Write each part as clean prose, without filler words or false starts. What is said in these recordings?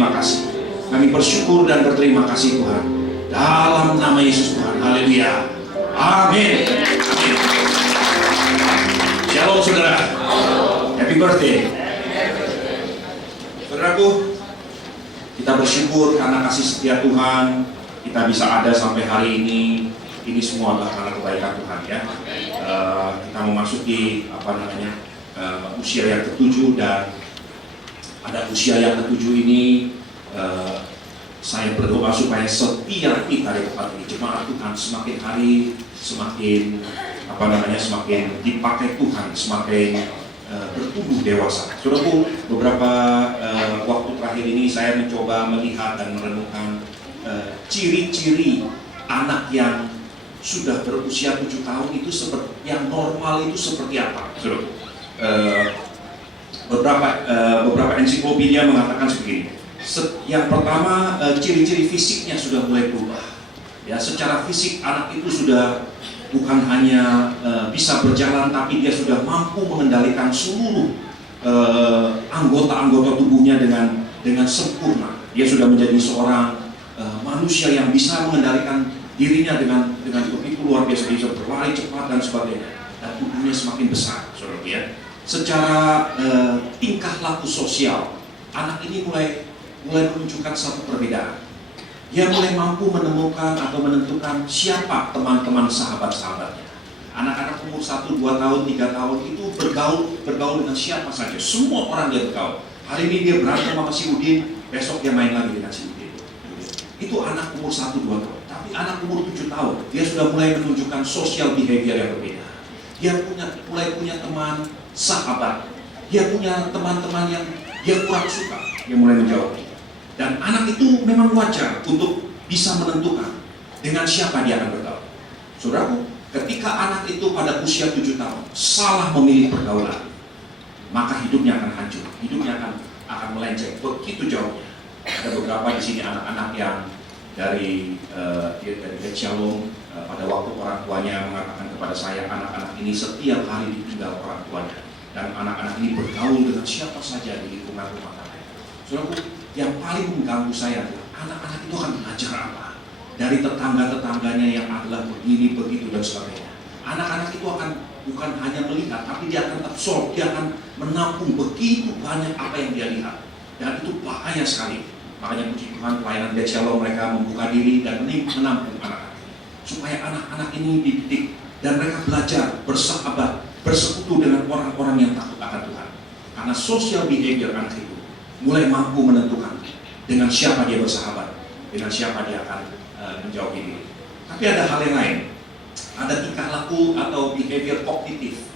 berterima kasih. Kami bersyukur dan berterima kasih Tuhan. Dalam nama Yesus Tuhan. Haleluya. Amin. Amin. Shalom saudara. Happy birthday. Saudaraku, kita bersyukur karena kasih setia Tuhan. Kita bisa ada sampai hari ini. Ini semua adalah karena kebaikan Tuhan ya. Kita memasuki usia yang ke-7, dan pada usia yang ke-7 ini saya berdoa supaya setiap kita di tempat ini, jemaat Tuhan, semakin hari semakin semakin dipakai Tuhan, semakin bertumbuh dewasa. Saudaraku, beberapa waktu terakhir ini saya mencoba melihat dan merenungkan ciri-ciri anak yang sudah berusia 7 tahun itu seperti yang normal itu seperti apa? Saudaraku, beberapa ensiklopedia mengatakan seperti ini. Yang pertama, ciri-ciri fisiknya sudah mulai berubah. Ya, secara fisik anak itu sudah bukan hanya bisa berjalan, tapi dia sudah mampu mengendalikan seluruh anggota-anggota tubuhnya dengan sempurna. Dia sudah menjadi seorang manusia yang bisa mengendalikan dirinya dengan begitu luar biasa, bisa berlari cepat dan sebagainya. Dan tubuhnya semakin besar, saudara ya. Secara tingkah laku sosial, anak ini mulai menunjukkan satu perbedaan. Dia mulai mampu menemukan atau menentukan siapa teman-teman sahabat-sahabatnya. Anak-anak umur 1, 2 tahun, 3 tahun itu bergaul dengan siapa saja. Semua orang dia bergaul. Hari ini dia berantem sama si Udin, besok dia main lagi dengan si Udin. Itu anak umur 1, 2 tahun. Tapi anak umur 7 tahun, dia sudah mulai menunjukkan social behavior yang berbeda. Dia mulai punya teman sahabat. Dia punya teman-teman yang dia kurang suka, dia mulai menjauh. Dan anak itu memang wajar untuk bisa menentukan dengan siapa dia akan bergaul. Saudaraku, ketika anak itu pada usia 7 tahun salah memilih pergaulan, maka hidupnya akan hancur, hidupnya akan melenceng begitu jauhnya. Ada beberapa di sini anak-anak yang dari Shalom, pada waktu orang tuanya mengatakan kepada saya, anak-anak ini setiap hari ditinggal orang tuanya, dan anak-anak ini bergaul dengan siapa saja di lingkungan rumah tangga. Saudaraku, yang paling mengganggu saya adalah anak-anak itu akan belajar apa dari tetangga-tetangganya yang adalah begini, begitu, dan sebagainya. Anak-anak itu akan bukan hanya melihat, tapi dia akan absorb, dia akan menampung begitu banyak apa yang dia lihat, dan itu bahaya sekali. Makanya puji Tuhan, pelayanan Gereja Shalom mereka membuka diri dan menampung anak-anak supaya anak-anak ini dididik dan mereka belajar bersahabat, bersekutu dengan orang-orang yang takut akan Tuhan. Karena social behavior anak itu mulai mampu menentukan dengan siapa dia bersahabat, dengan siapa dia akan menjauhi diri. Tapi ada hal yang lain, ada tingkah laku atau behavior kognitif.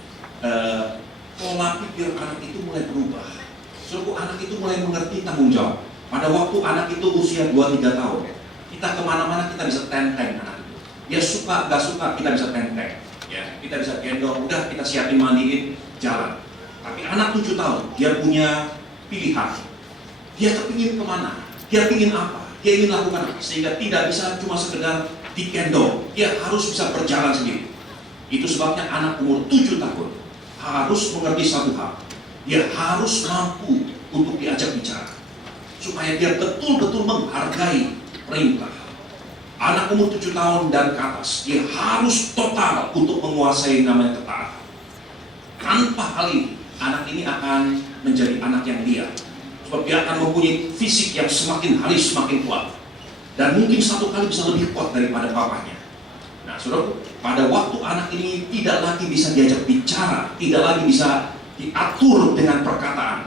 Pola pikir anak itu mulai berubah. Suruh anak itu mulai mengerti tanggung jawab. Pada waktu anak itu usia 2-3 tahun, kita kemana-mana kita bisa tenteng anak itu. Dia suka, gak suka, kita bisa tenteng. Ya, kita bisa gendong, udah kita siapin mandiin, jalan. Tapi anak 7 tahun, dia punya pilihan. Dia kepingin kemana, dia ingin apa, dia ingin lakukan apa, sehingga tidak bisa cuma sekedar digendong, dia harus bisa berjalan sendiri. Itu sebabnya anak umur 7 tahun harus mengerti satu hal, dia harus mampu untuk diajak bicara, supaya dia betul-betul menghargai perintah. Anak umur 7 tahun dan ke atas, dia harus total untuk menguasai namanya ketaatan. Tanpa hal ini, anak ini akan menjadi anak yang liar. Sebab dia akan mempunyai fisik yang semakin hari semakin kuat. Dan mungkin satu kali bisa lebih kuat daripada papanya. Nah, saudara, pada waktu anak ini tidak lagi bisa diajak bicara, tidak lagi bisa diatur dengan perkataan,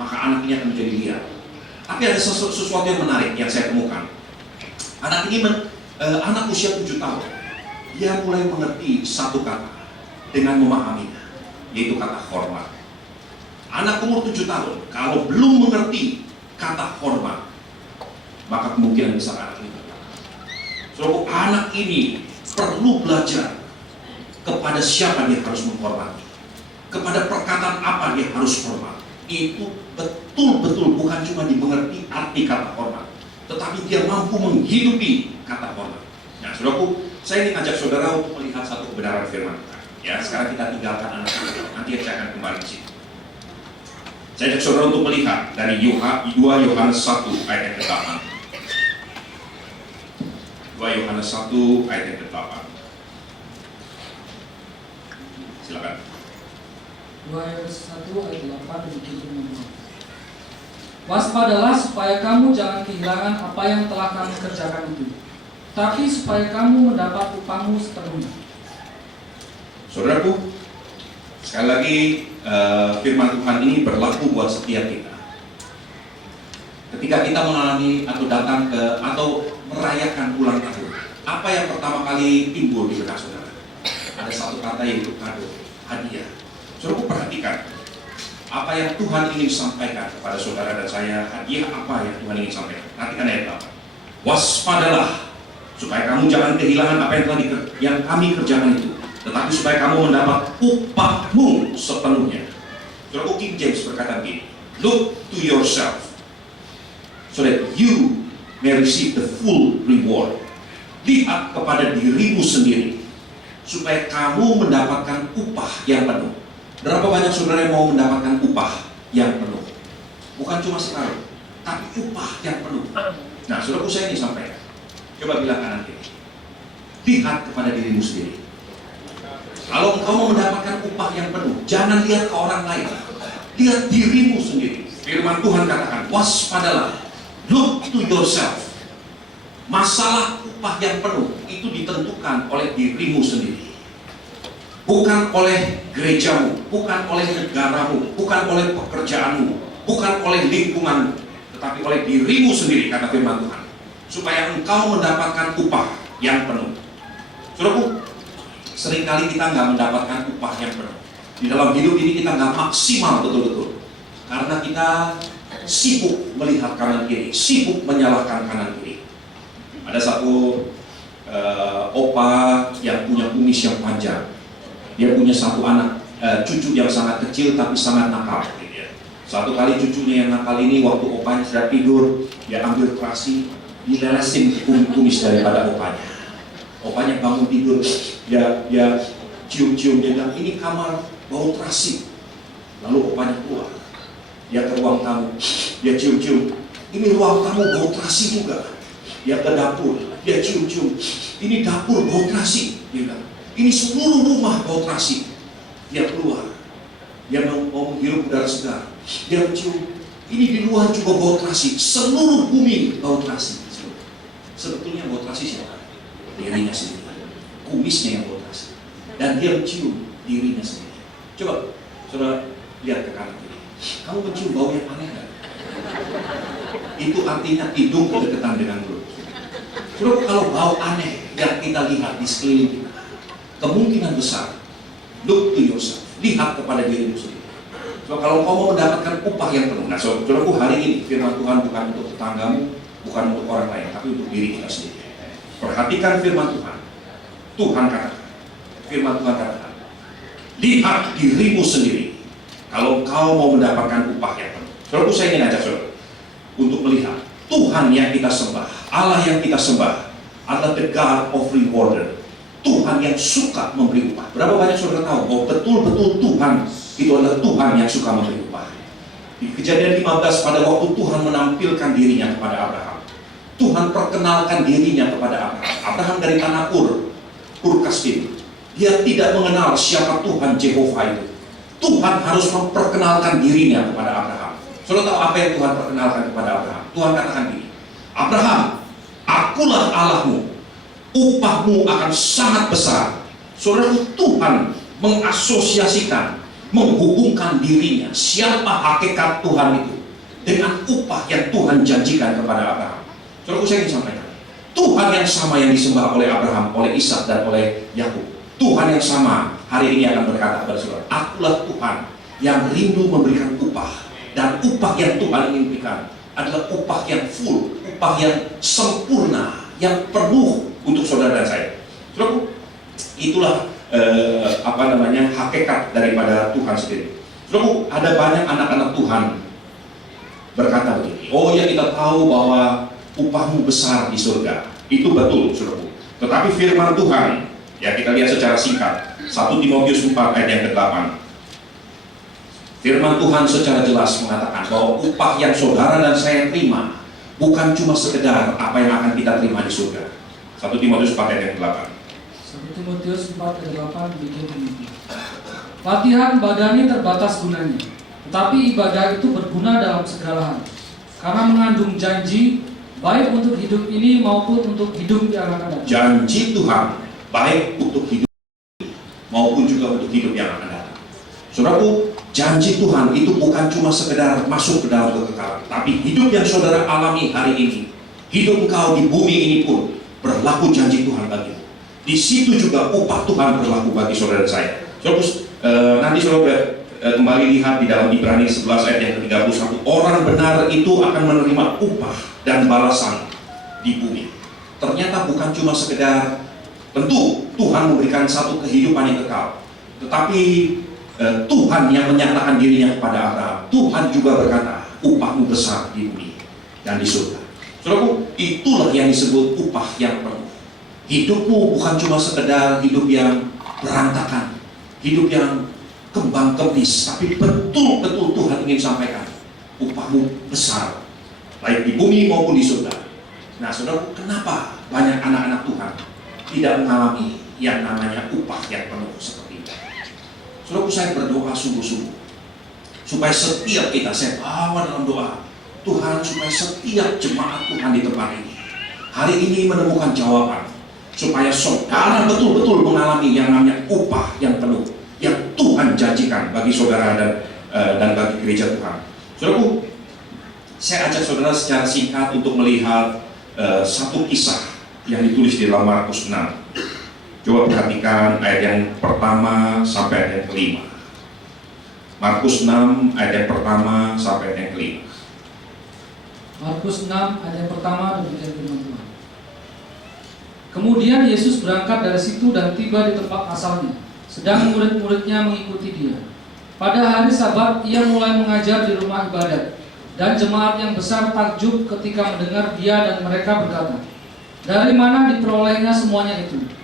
maka anak ini akan menjadi liar. Tapi ada sesuatu yang menarik yang saya temukan. Anak ini, anak usia 7 tahun, dia mulai mengerti satu kata dengan memahaminya, yaitu kata hormat. Anak umur 7 tahun, kalau belum mengerti kata hormat, maka kemungkinan besar anak ini berkata. So, anak ini perlu belajar kepada siapa dia harus menghormati, kepada perkataan apa dia harus hormat. Itu betul-betul bukan cuma dimengerti arti kata hormat, tetapi dia mampu menghidupi kata hormat. Nah, saudaraku, saya ingin ajak saudara untuk melihat satu kebenaran firman Tuhan. Ya, sekarang kita tinggalkan anak-anak, nanti saya akan kembali ke sini. Saya ajak saudara untuk melihat dari 2 Yohanes 1 ayat yang ke-8. 2 Yohanes 1 ayat yang ke-8. Silakan. 2 Yohanes 1 ayat 8 begitu firman. Waspadalah supaya kamu jangan kehilangan apa yang telah kamu kerjakan itu, tapi supaya kamu mendapat upahmu sepenuhnya. Saudaraku, sekali lagi firman Tuhan ini berlaku buat setiap kita. Ketika kita mengalami atau datang ke atau merayakan ulang tahun, apa yang pertama kali timbul di benak saudara? Ada satu kata yaitu kado, hadiah. Saudaraku, perhatikan apa yang Tuhan ingin sampaikan kepada saudara dan saya. Hadiah apa yang Tuhan ingin sampaikan? Perhatikan ayat 8. Waspadalah supaya kamu jangan kehilangan apa yang kami kerjakan itu, tetapi supaya kamu mendapat upahmu sepenuhnya. Saudaraku, King James berkata begini, look to yourself so that you may receive the full reward. Lihat kepada dirimu sendiri supaya kamu mendapatkan upah yang penuh. Berapa banyak saudara yang mau mendapatkan upah yang penuh? Bukan cuma separuh, tapi upah yang penuh. Nah, saudaraku, saya ingin sampaikan. Coba bilang kanan kiri. Lihat kepada dirimu sendiri. Kalau engkau mau mendapatkan upah yang penuh, jangan lihat ke orang lain. Lihat dirimu sendiri. Firman Tuhan katakan, waspadalah. Look to yourself. Masalah upah yang penuh itu ditentukan oleh dirimu sendiri. Bukan oleh gerejamu, bukan oleh negaramu, bukan oleh pekerjaanmu, bukan oleh lingkunganmu, tetapi oleh dirimu sendiri, kata firman Tuhan, supaya engkau mendapatkan upah yang penuh. Saudaraku, seringkali kita nggak mendapatkan upah yang penuh. Di dalam hidup ini kita nggak maksimal betul-betul, karena kita sibuk melihat kanan kiri, sibuk menyalahkan kanan kiri. Ada satu opa yang punya kumis yang panjang. Dia punya satu anak cucu yang sangat kecil tapi sangat nakal. Satu kali cucunya yang nakal ini, waktu opanya sedang tidur, dia ambil terasi, dilelesin kumis daripada opanya. Opanya bangun tidur, dia cium-cium, dia bilang, ini kamar bau terasi. Lalu opanya keluar, dia ke ruang tamu, dia cium-cium, ini ruang tamu bau terasi juga. Dia ke dapur, dia cium-cium, ini dapur bau terasi. Dia bilang, ini seluruh rumah bau terasi. Dia keluar, dia mau menghirup udara segar, dia mencium, ini di luar juga bau terasi, seluruh bumi bau terasi. Sebetulnya bau terasi siapa? Dirinya sendiri, kumisnya yang bau terasi, dan dia mencium dirinya sendiri. Coba saudara lihat ke kanan kiri, kamu mencium bau yang aneh kan? Itu artinya hidung kedekatan dengan mulut. Saudara, kalau bau aneh yang kita lihat di sekeliling kita, kemungkinan besar, look to yourself, lihat kepada dirimu sendiri. So, kalau kau mau mendapatkan upah yang penuh, nah saudaraku, hari ini firman Tuhan bukan untuk tetanggamu, bukan untuk orang lain, tapi untuk diri kita sendiri. Perhatikan firman Tuhan. Tuhan katakan, firman Tuhan katakan, lihat dirimu sendiri. Kalau kau mau mendapatkan upah yang penuh, saudaraku, saya ingin ajak saudara untuk melihat Tuhan yang kita sembah, Allah yang kita sembah adalah the God of rewarder. Tuhan yang suka memberi upah. Berapa banyak saudara tahu bahwa betul-betul Tuhan itu adalah Tuhan yang suka memberi upah. Di Kejadian 15, pada waktu Tuhan menampilkan dirinya kepada Abraham, Tuhan perkenalkan dirinya kepada Abraham. Abraham dari tanah Ur Kasdim. Dia tidak mengenal siapa Tuhan Jehovah itu. Tuhan harus memperkenalkan dirinya kepada Abraham. Saudara tahu apa yang Tuhan perkenalkan kepada Abraham? Tuhan katakan gini, Abraham, akulah Allahmu, upahmu akan sangat besar. Saudara, Tuhan mengasosiasikan, menghubungkan dirinya, siapa hakikat Tuhan itu, dengan upah yang Tuhan janjikan kepada Abraham. Saudara, saya ingin sampaikan, Tuhan yang sama yang disembah oleh Abraham, oleh Ishak dan oleh Yakub, Tuhan yang sama hari ini akan berkata kepada saudara, akulah Tuhan yang rindu memberikan upah, dan upah yang Tuhan ingin berikan adalah upah yang full, upah yang sempurna, yang penuh untuk saudara dan saya. Saudara, itulah hakikat daripada Tuhan sendiri. Saudara, ada banyak anak-anak Tuhan berkata begini, oh ya, kita tahu bahwa upahmu besar di surga. Itu betul, saudara. Tetapi firman Tuhan, ya kita lihat secara singkat, 1 Timotius 4 ayat yang ke-8. Firman Tuhan secara jelas mengatakan bahwa upah yang saudara dan saya terima bukan cuma sekedar apa yang akan kita terima di surga. 1 Timotius 4 ayat yang 8. 1 Timotius 4 ayat 8 bikin demikian. Latihan badani terbatas gunanya, tetapi ibadah itu berguna dalam segala hal, karena mengandung janji baik untuk hidup ini maupun untuk hidup yang akan datang. Janji Tuhan baik untuk hidup ini maupun juga untuk hidup yang akan datang. Saudaraku, janji Tuhan itu bukan cuma sekedar masuk ke dalam kekekalan, tapi hidup yang saudara alami hari ini, hidup engkau di bumi ini pun berlaku janji Tuhan bagimu. Di situ juga upah Tuhan berlaku bagi saudara dan saya. Saudara, nanti saudara kembali lihat di dalam Ibrani 11 ayat yang ke-31, orang benar itu akan menerima upah dan balasan di bumi. Ternyata bukan cuma sekedar, tentu Tuhan memberikan satu kehidupan yang kekal, tetapi Tuhan yang menyatakan dirinya kepada Abraham. Tuhan juga berkata, upahmu besar di bumi dan di surga. Saudaraku, itulah yang disebut upah yang penuh. Hidupmu bukan cuma sekedar hidup yang berantakan, hidup yang kembang kempis, tapi betul-betul Tuhan ingin sampaikan, upahmu besar, baik di bumi maupun di surga. Nah, saudaraku, kenapa banyak anak-anak Tuhan tidak mengalami yang namanya upah yang penuh seperti itu? Saudaraku, saya berdoa sungguh-sungguh supaya setiap kita, saya bawa dalam doa, Tuhan, supaya setiap jemaat Tuhan di tempat ini hari ini menemukan jawaban, supaya saudara betul-betul mengalami yang namanya upah yang penuh yang Tuhan janjikan bagi saudara dan bagi gereja Tuhan. Saudaraku, saya ajak saudara secara singkat untuk melihat satu kisah yang ditulis di dalam Markus 6. Coba perhatikan ayat yang pertama sampai ayat yang kelima. Markus 6 ayat yang pertama sampai ayat yang kelima. Markus 6 ayat yang pertama demikian firman Tuhan. Kemudian Yesus berangkat dari situ dan tiba di tempat asalnya, sedang murid-muridnya mengikuti dia. Pada hari Sabat ia mulai mengajar di rumah ibadat, dan jemaat yang besar takjub ketika mendengar dia, dan mereka berkata, dari mana diperolehnya semuanya itu?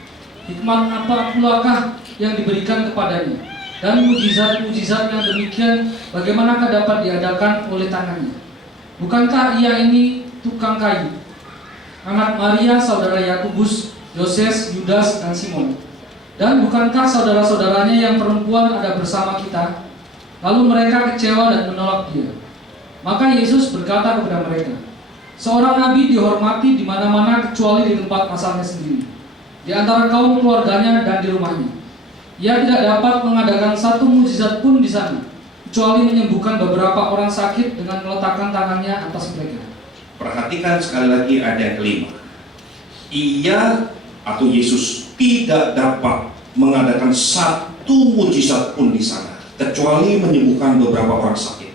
Hikmat apa pulakah yang diberikan kepadanya? Dan mujizat-mujizat yang demikian bagaimanakah dapat diadakan oleh tangannya? Bukankah ia ini tukang kayu, anak Maria, saudara Yakobus, Yoses, Yudas, dan Simon? Dan bukankah saudara-saudaranya yang perempuan ada bersama kita? Lalu mereka kecewa dan menolak dia. Maka Yesus berkata kepada mereka, seorang nabi dihormati di mana-mana kecuali di tempat asalnya sendiri, di antara kaum keluarganya dan di rumahnya. Ia tidak dapat mengadakan satu mujizat pun di sana, kecuali menyembuhkan beberapa orang sakit dengan meletakkan tangannya atas mereka. Perhatikan sekali lagi ayat yang kelima. Ia atau Yesus tidak dapat mengadakan satu mujizat pun di sana, kecuali menyembuhkan beberapa orang sakit.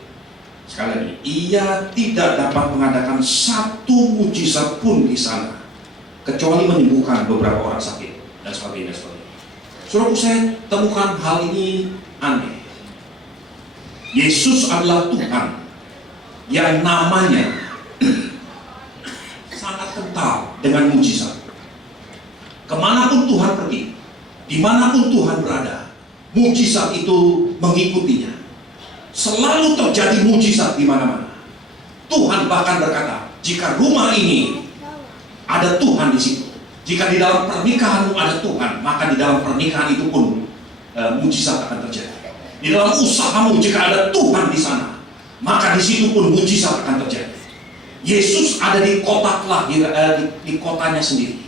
Sekali lagi, ia tidak dapat mengadakan satu mujizat pun di sana, kecuali menyembuhkan beberapa orang sakit, dan sebagainya. Saudaraku, saya temukan hal ini aneh. Yesus adalah Tuhan yang namanya sangat kental dengan mujizat. Kemanapun Tuhan pergi, dimanapun Tuhan berada, mujizat itu mengikutinya. Selalu terjadi mujizat di mana-mana. Tuhan bahkan berkata, jika rumah ini ada Tuhan di situ, jika di dalam pernikahanmu ada Tuhan, maka di dalam pernikahan itu pun mujizat akan terjadi. Di dalam usahamu jika ada Tuhan di sana, maka di situ pun mujizat akan terjadi. Yesus ada di kota di kotanya sendiri.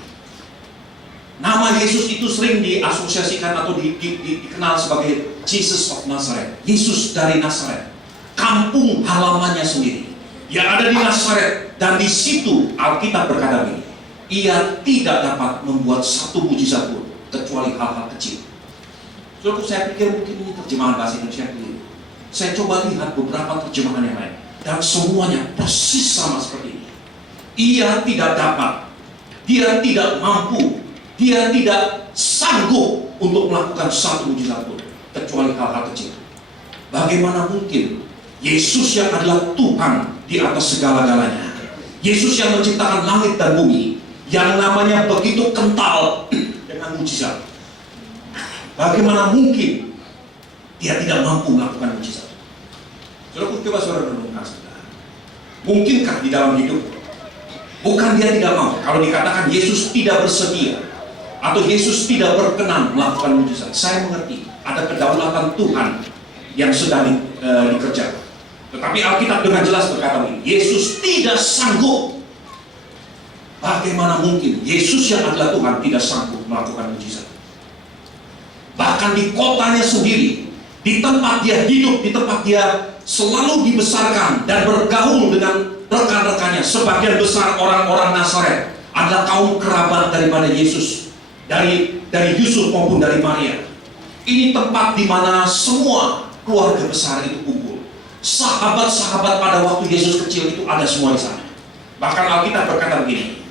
Nama Yesus itu sering diasosiasikan atau dikenal sebagai Jesus of Nazareth. Yesus dari Nazaret, kampung halamannya sendiri. Yang ada di Nazaret, dan di situ Alkitab berkata begini, ia tidak dapat membuat satu mujizat pun kecuali hal-hal kecil. Saudara, saya pikir mungkin ini terjemahan bahasa Indonesia keliru. Saya coba lihat beberapa terjemahan yang lain, dan semuanya persis sama seperti ini. Ia tidak dapat, dia tidak mampu, dia tidak sanggup untuk melakukan satu mujizat pun kecuali hal-hal kecil. Bagaimana mungkin Yesus yang adalah Tuhan di atas segala-galanya, Yesus yang menciptakan langit dan bumi, yang namanya begitu kental dengan mujizat, bagaimana mungkin dia tidak mampu melakukan mujizat? Saudara, coba saudara renungkan saudara. Mungkinkah di dalam hidup, bukan dia tidak mau, kalau dikatakan Yesus tidak bersedia atau Yesus tidak berkenan melakukan mujizat, saya mengerti ada kedaulatan Tuhan yang sedang dikerjakan. Tetapi Alkitab dengan jelas berkata begini, Yesus tidak sanggup. Bagaimana mungkin Yesus yang adalah Tuhan tidak sanggup melakukan mujizat? Bahkan di kotanya sendiri, di tempat dia hidup, di tempat dia selalu dibesarkan dan bergaul dengan rekan-rekannya, sebagian besar orang-orang Nazaret adalah kaum kerabat daripada Yesus, dari Yusuf maupun dari Maria. Ini tempat di mana semua keluarga besar itu kumpul. Sahabat-sahabat pada waktu Yesus kecil itu ada semua di sana. Bahkan Alkitab berkata begini,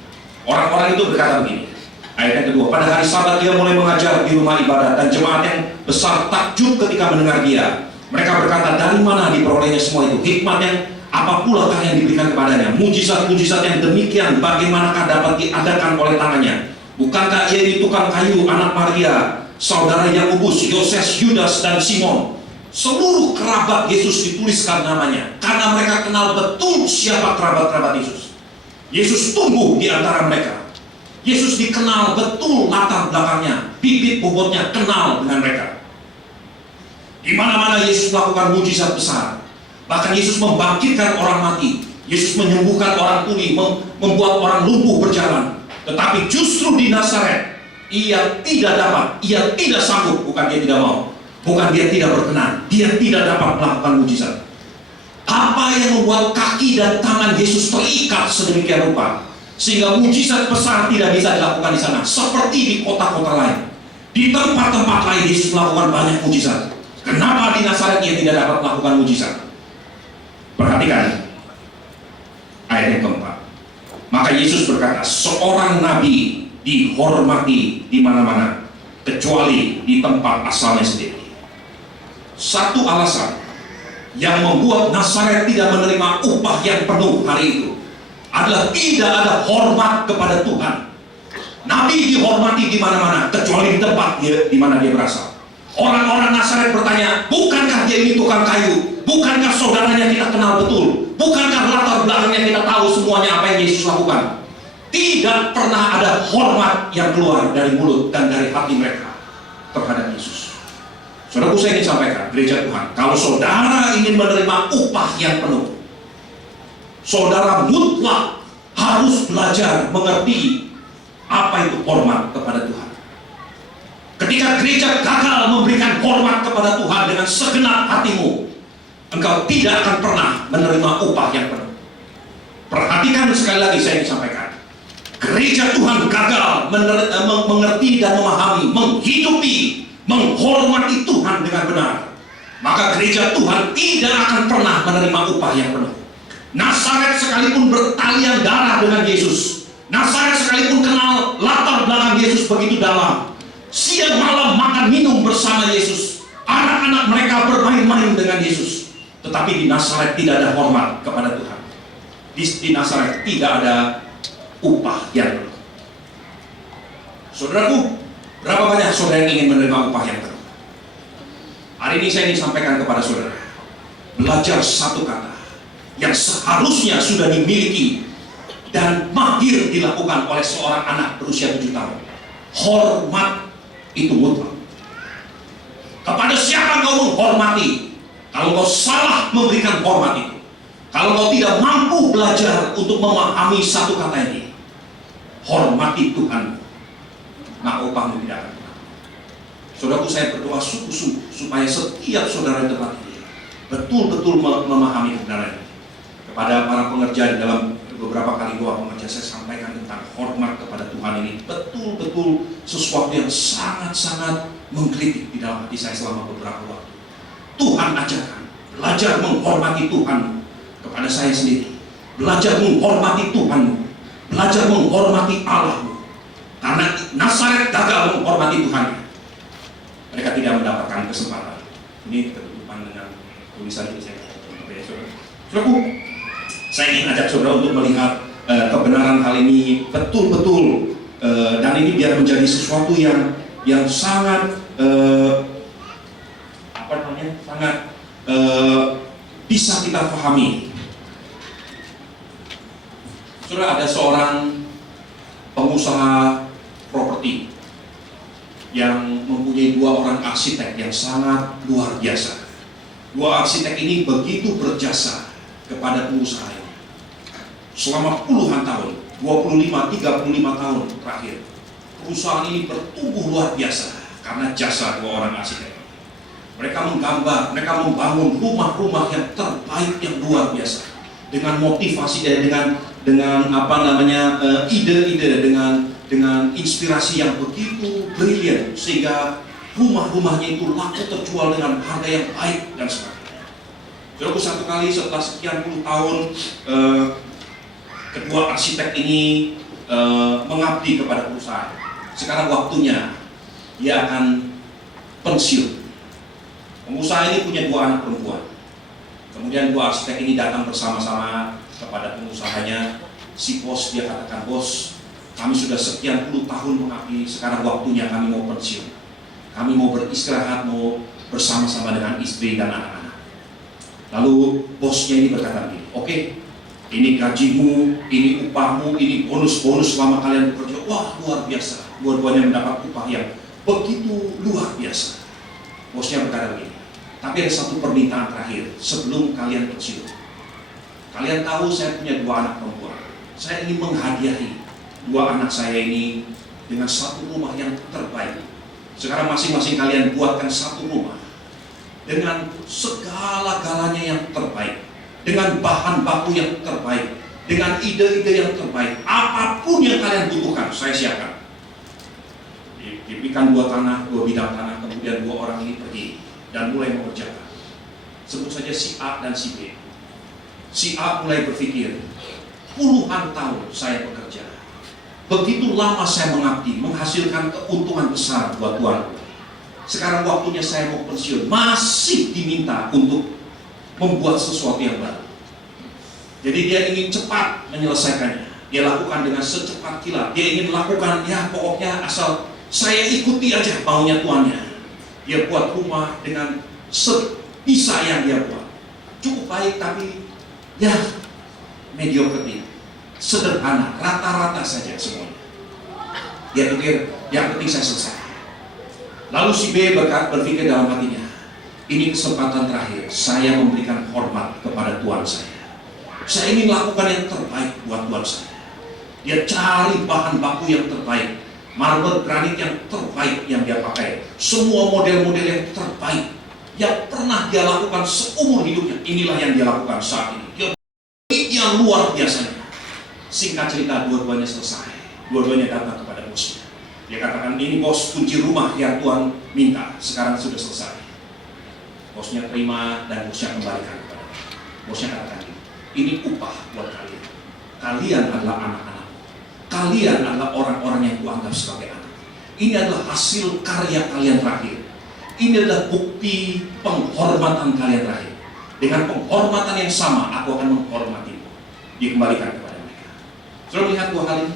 orang-orang itu berkata begini, ayat yang kedua, pada hari Sabat dia mulai mengajar di rumah ibadat, dan jemaat yang besar takjub ketika mendengar dia. Mereka berkata, dari mana diperolehnya semua itu? Hikmat yang apa pulakah yang diberikan kepadanya? Mujizat-mujizat yang demikian bagaimanakah dapat diadakan oleh tangannya? Bukankah ia ini tukang kayu, anak Maria, saudara Yakobus, Yoses, Yudas, dan Simon? Seluruh kerabat Yesus dituliskan namanya, karena mereka kenal betul siapa kerabat-kerabat Yesus. Yesus tumbuh di antara mereka. Yesus dikenal betul latar belakangnya, bibit bobotnya kenal dengan mereka. Di mana-mana Yesus melakukan mujizat besar. Bahkan Yesus membangkitkan orang mati. Yesus menyembuhkan orang tuli, membuat orang lumpuh berjalan. Tetapi justru di Nazaret, ia tidak dapat, ia tidak sanggup, bukan dia tidak mau, bukan dia tidak berkenan, dia tidak dapat melakukan mujizat. Apa yang membuat kaki dan tangan Yesus terikat sedemikian rupa sehingga mujizat besar tidak bisa dilakukan di sana, seperti di kota-kota lain, di tempat-tempat lain Yesus melakukan banyak mujizat. Kenapa di Nazaret ia tidak dapat melakukan mujizat? Perhatikan ayat yang keempat. Maka Yesus berkata, seorang nabi dihormati di mana-mana kecuali di tempat asalnya sendiri. Satu alasan yang membuat Nazaret tidak menerima upah yang penuh hari itu adalah tidak ada hormat kepada Tuhan. Nabi dihormati di mana-mana kecuali di tempat di mana dia berasal. Orang-orang Nazaret bertanya, bukankah dia ini tukang kayu? Bukankah saudaranya kita kenal betul? Bukankah latar belakangnya kita tahu semuanya apa yang Yesus lakukan? Tidak pernah ada hormat yang keluar dari mulut dan dari hati mereka terhadap Yesus. Saudaraku, saya ingin sampaikan, gereja Tuhan, kalau saudara ingin menerima upah yang penuh, saudara mutlak harus belajar mengerti apa itu hormat kepada Tuhan. Ketika gereja gagal memberikan hormat kepada Tuhan dengan segenap hatimu, engkau tidak akan pernah menerima upah yang penuh. Perhatikan sekali lagi, saya ingin sampaikan, gereja Tuhan gagal mengerti dan memahami, menghidupi, menghormati Tuhan dengan benar, maka gereja Tuhan tidak akan pernah menerima upah yang penuh. Nazaret sekalipun bertalian darah dengan Yesus, Nazaret sekalipun kenal latar belakang Yesus begitu dalam, siang malam makan minum bersama Yesus, anak-anak mereka bermain-main dengan Yesus, tetapi di Nazaret tidak ada hormat kepada Tuhan. Di Nazaret tidak ada upah yang penuh. Saudaraku, berapa banyak saudara yang ingin menerima upah yang penuh? Hari ini saya ingin sampaikan kepada saudara, belajar satu kata yang seharusnya sudah dimiliki dan mahir dilakukan oleh seorang anak berusia 7 tahun. Hormat itu mutlak. Kepada siapa kau menghormati? Kalau kau salah memberikan hormat itu, kalau kau tidak mampu belajar untuk memahami satu kata ini, hormati Tuhan, maka upahmu tidak akan pernah. Saudaraku, saya berdoa sungguh-sungguh supaya setiap saudara di tempat ini betul-betul memahami kebenaran ini. Kepada para pengerja di dalam beberapa kali doa pengerja, saya sampaikan tentang hormat kepada Tuhan ini betul-betul sesuatu yang sangat-sangat menggelitik di dalam hati saya selama beberapa waktu. Tuhan ajarkan, belajar menghormati Tuhan kepada saya sendiri, belajar menghormati Tuhan, belajar menghormati Allahmu. Karena Nazaret gagal menghormati Tuhan, mereka tidak mendapatkan kesempatan. Ini ketutupan dengan tulisan ini saya katakan. Saudaraku, saya ingin ajak saudara untuk melihat kebenaran hal ini betul-betul, dan ini biar menjadi sesuatu yang sangat sangat bisa kami. Sudah ada seorang pengusaha properti yang mempunyai 2 orang arsitek yang sangat luar biasa. 2 arsitek ini begitu berjasa kepada pengusaha ini. Selama puluhan tahun, 25-35 tahun terakhir, perusahaan ini bertumbuh luar biasa karena jasa 2 orang arsitek. Mereka menggambar, mereka membangun rumah-rumah yang terbaik yang luar biasa dengan motivasi dengan ide-ide, dengan inspirasi yang begitu brilian sehingga rumah-rumahnya itu laku terjual dengan harga yang baik dan sebagainya. Lalu satu kali setelah sekian puluh tahun kedua arsitek ini mengabdi kepada perusahaan. Sekarang waktunya dia akan pensiun. Pengusaha ini punya 2 anak perempuan. Kemudian 2 arsitek ini datang bersama-sama kepada pengusahanya. Si bos, dia katakan, "Bos, kami sudah sekian puluh tahun mengabdi, sekarang waktunya kami mau pensiun. Kami mau beristirahat, mau bersama-sama dengan istri dan anak-anak." Lalu bosnya ini berkata begini, "Oke, ini gajimu, ini upahmu, ini bonus-bonus selama kalian bekerja. Wah, luar biasa. Dua-duanya mendapat upah yang begitu luar biasa." Bosnya berkata begini, "Tapi ada satu permintaan terakhir sebelum kalian pensiun. Kalian tahu saya punya 2 anak perempuan. Saya ingin menghadiahi 2 anak saya ini dengan satu rumah yang terbaik. Sekarang masing-masing kalian buatkan satu rumah dengan segala-galanya yang terbaik, dengan bahan baku yang terbaik, dengan ide-ide yang terbaik. Apapun yang kalian butuhkan, saya siapkan." Diberikan 2 bidang tanah, kemudian 2 orang ini pergi dan mulai mengerjakan. Sebut saja si A dan si B. Si A mulai berpikir, "Puluhan tahun saya bekerja, begitu lama saya mengabdi, menghasilkan keuntungan besar buat Tuhan. Sekarang waktunya saya mau pensiun, masih diminta untuk membuat sesuatu yang baru." Jadi dia ingin cepat menyelesaikannya. Dia lakukan dengan secepat kilat. Dia ingin lakukan, ya pokoknya asal saya ikuti aja maunya tuannya. Dia buat rumah dengan sebisa yang dia buat. Cukup baik, tapi ya mediocre, sederhana, rata-rata saja semuanya. Dia pikir, yang penting saya selesai. Lalu si B berpikir dalam hatinya, "Ini kesempatan terakhir saya memberikan hormat kepada tuan saya. Saya ingin lakukan yang terbaik buat tuan saya." Dia cari bahan baku yang terbaik, marmer granit yang terbaik yang dia pakai, semua model-model yang terbaik yang pernah dia lakukan seumur hidupnya. Inilah yang dia lakukan saat ini. Dia yang luar biasa. Singkat cerita, dua-duanya selesai. Dua-duanya datang kepada bosnya. Dia katakan, "Ini bos, kunci rumah yang Tuhan minta sekarang sudah selesai." Bosnya terima dan bosnya kembalikan kepada dia. Bosnya katakan, "Ini upah buat kalian. Kalian adalah anak-anak. Kalian adalah orang-orang yang kuanggap sebagai anak. Ini adalah hasil karya kalian terakhir. Ini adalah bukti penghormatan kalian terakhir. Dengan penghormatan yang sama, aku akan menghormatimu." Dikembalikan kepada mereka. Sudah melihat 2 hal ini?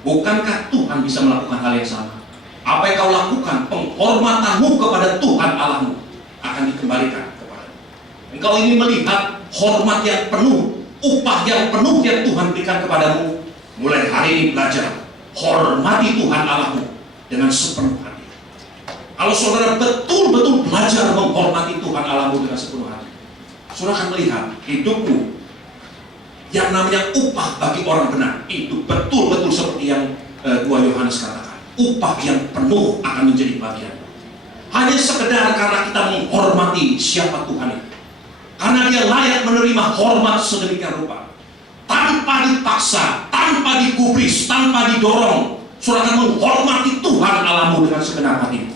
Bukankah Tuhan bisa melakukan hal yang sama? Apa yang kau lakukan, penghormatanmu kepada Tuhan Allahmu akan dikembalikan kepadamu. Engkau ingin melihat hormat yang penuh, upah yang penuh yang Tuhan berikan kepadamu. Mulai hari ini belajar hormati Tuhan Allahmu dengan sepenuh hati. Kalau saudara betul-betul belajar menghormati Tuhan Allahmu dengan sepenuh hati, saudara akan melihat hidupmu yang namanya upah bagi orang benar itu betul-betul seperti yang 2 Yohanes katakan, upah yang penuh akan menjadi bagian. Hanya sekedar karena kita menghormati siapa Tuhan itu, karena dia layak menerima hormat sedemikian rupa, tanpa dipaksa, tanpa digubris, tanpa didorong, saudara akan menghormati Tuhan Allahmu dengan segenap hatimu.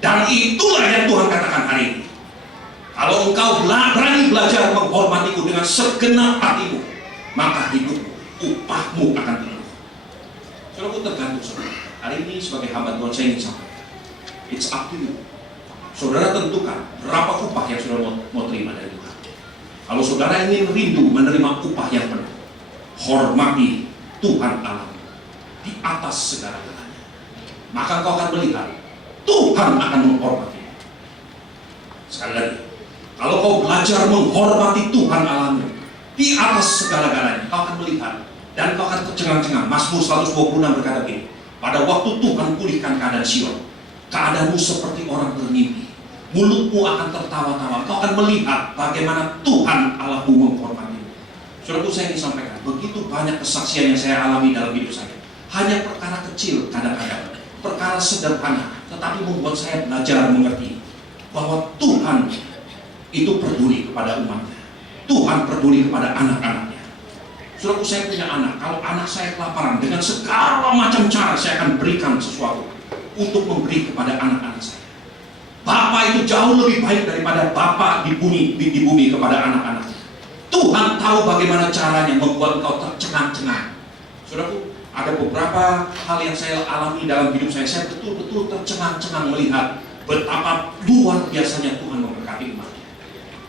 Dan itulah yang Tuhan katakan hari ini. Kalau engkau berani belajar menghormatiku dengan segenap hatimu, maka hidupmu, upahmu akan penuh. Saudara, tergantung saudara. Hari ini sebagai hamba Tuhan saya ingin sampaikan, it's up to you. Saudara tentukan berapa upah yang saudara mau terima dari Tuhan. Kalau saudara ingin rindu menerima upah yang penuh, hormati Tuhan Allah di atas segala-galanya. Maka kau akan melihat Tuhan akan menghormati. Sekali lagi, Kalau kau belajar menghormati Tuhan Allahmu di atas segala-galanya, kau akan melihat dan kau akan tercengang-cengang. Mazmur 126 berkata begini, pada waktu Tuhan pulihkan keadaan Sion, keadaanmu seperti orang bermimpi, mulutmu akan tertawa-tawa, kau akan melihat bagaimana Tuhan Allahmu menghormatimu. Saudaraku, saya ingin sampaikan, begitu banyak kesaksian yang saya alami dalam hidup saya. Hanya perkara kecil kadang-kadang, perkara sederhana, tetapi membuat saya belajar mengerti bahwa Tuhan itu peduli kepada umatnya. Tuhan peduli kepada anak-anaknya. Saudaraku, saya punya anak. Kalau anak saya kelaparan, dengan segala macam cara saya akan berikan sesuatu untuk memberi kepada anak-anak saya. Bapak itu jauh lebih baik daripada bapak di bumi kepada anak-anaknya. Tuhan tahu bagaimana caranya membuat engkau tercengang-cengang. Saudaraku, ada beberapa hal yang saya alami dalam hidup saya. Saya betul-betul tercengang-cengang melihat betapa luar biasanya Tuhan memberkati umatnya.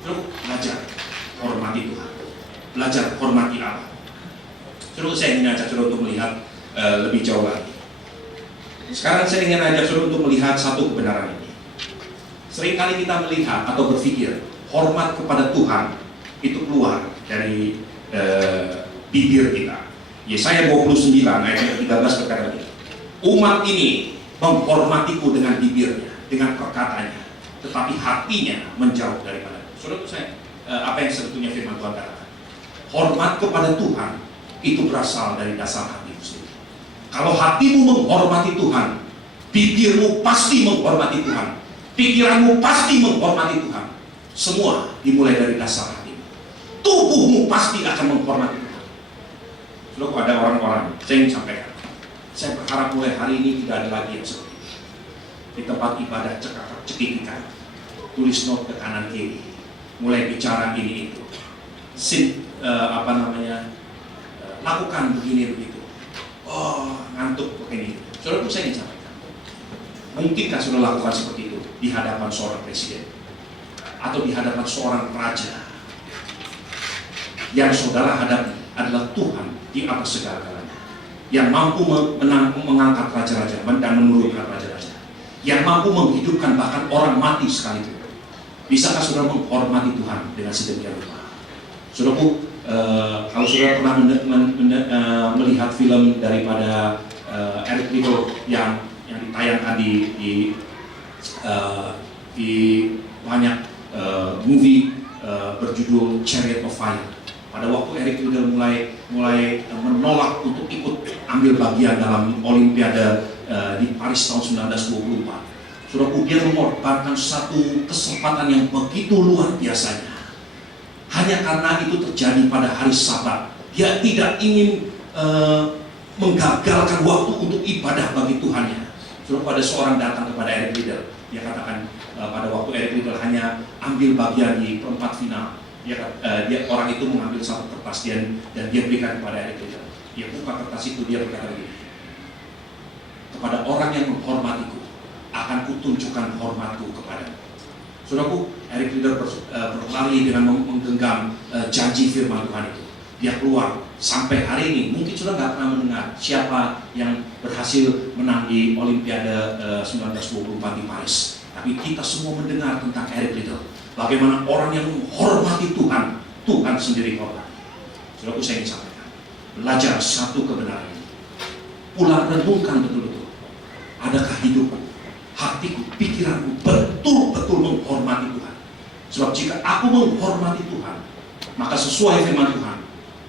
Saudaraku, belajar hormati Tuhan, belajar hormati Allah. Saudaraku, saya ingin ajak saudara untuk melihat lebih jauh lagi. Sekarang saya ingin ajak saudara untuk melihat satu kebenaran ini. Seringkali kita melihat atau berpikir hormat kepada Tuhan itu keluar dari bibir kita. Yesaya 29 ayat 13 berkata begini, umat ini menghormatiku dengan bibirnya, dengan perkataannya, tetapi hatinya menjauh daripada. Saudara, saya apa yang sebetulnya firman Tuhan katakan, hormat kepada Tuhan itu berasal dari dasar hatimu sendiri. Kalau hatimu menghormati Tuhan, bibirmu pasti menghormati Tuhan, pikiranmu pasti menghormati Tuhan. Semua dimulai dari dasar hatimu. Tubuhmu pasti akan menghormati Tuhan. Lalu ada orang-orang, saya ingin sampaikan, saya berharap mulai hari ini tidak ada lagi yang seperti itu. Di tempat ibadah cekikikan, tulis note ke kanan kiri, mulai bicara ini itu, lakukan begini begitu. Oh, ngantuk begini. Saudaraku, saya ingin sampaikan, mungkinkah saudara lakukan seperti itu di hadapan seorang presiden atau di hadapan seorang raja? Yang saudara hadapi adalah Tuhan di atas segala-galanya, yang mampu mengangkat raja-raja dan menurunkan raja-raja, yang mampu menghidupkan bahkan orang mati sekalipun. Bisakah saudara menghormati Tuhan dengan sedemikian rupa? Saudaraku, kalau saudara pernah melihat film daripada Eric Liddell yang ditayangkan di banyak movie berjudul Chariot of Fire. Pada waktu Eric Liddell mulai menolak untuk ikut ambil bagian dalam Olimpiade di Paris tahun 1924. Saudaraku, dia mengorbankan satu kesempatan yang begitu luar biasanya. Hanya karena itu terjadi pada hari Sabat. Dia tidak ingin menggagalkan waktu untuk ibadah bagi Tuhannya. Saudaraku, ada seorang datang kepada Eric Liddell. Dia katakan pada waktu Eric Liddell hanya ambil bagian di perempat final. Orang itu mengambil satu kertas dan dia berikan kepada Eric Liddell. Dia buka kertas itu, dia berkata begini, kepada orang yang menghormatiku akan kutunjukkan hormatku kepadamu. Saudaraku, Eric Liddell berlari dengan menggenggam janji firman Tuhan itu. Dia keluar sampai hari ini. Mungkin sudah nggak pernah mendengar siapa yang berhasil menang di Olimpiade 1924 di Paris. Tapi kita semua mendengar tentang Eric Liddell. Bagaimana orang yang menghormati Tuhan, Tuhan sendiri hormati. Saudaraku, saya ingin sampaikan, belajar satu kebenaran ini. Pulang renungkan betul-betul. Adakah hidupku, hatiku, pikiranku betul-betul menghormati Tuhan? Sebab jika aku menghormati Tuhan, maka sesuai firman Tuhan,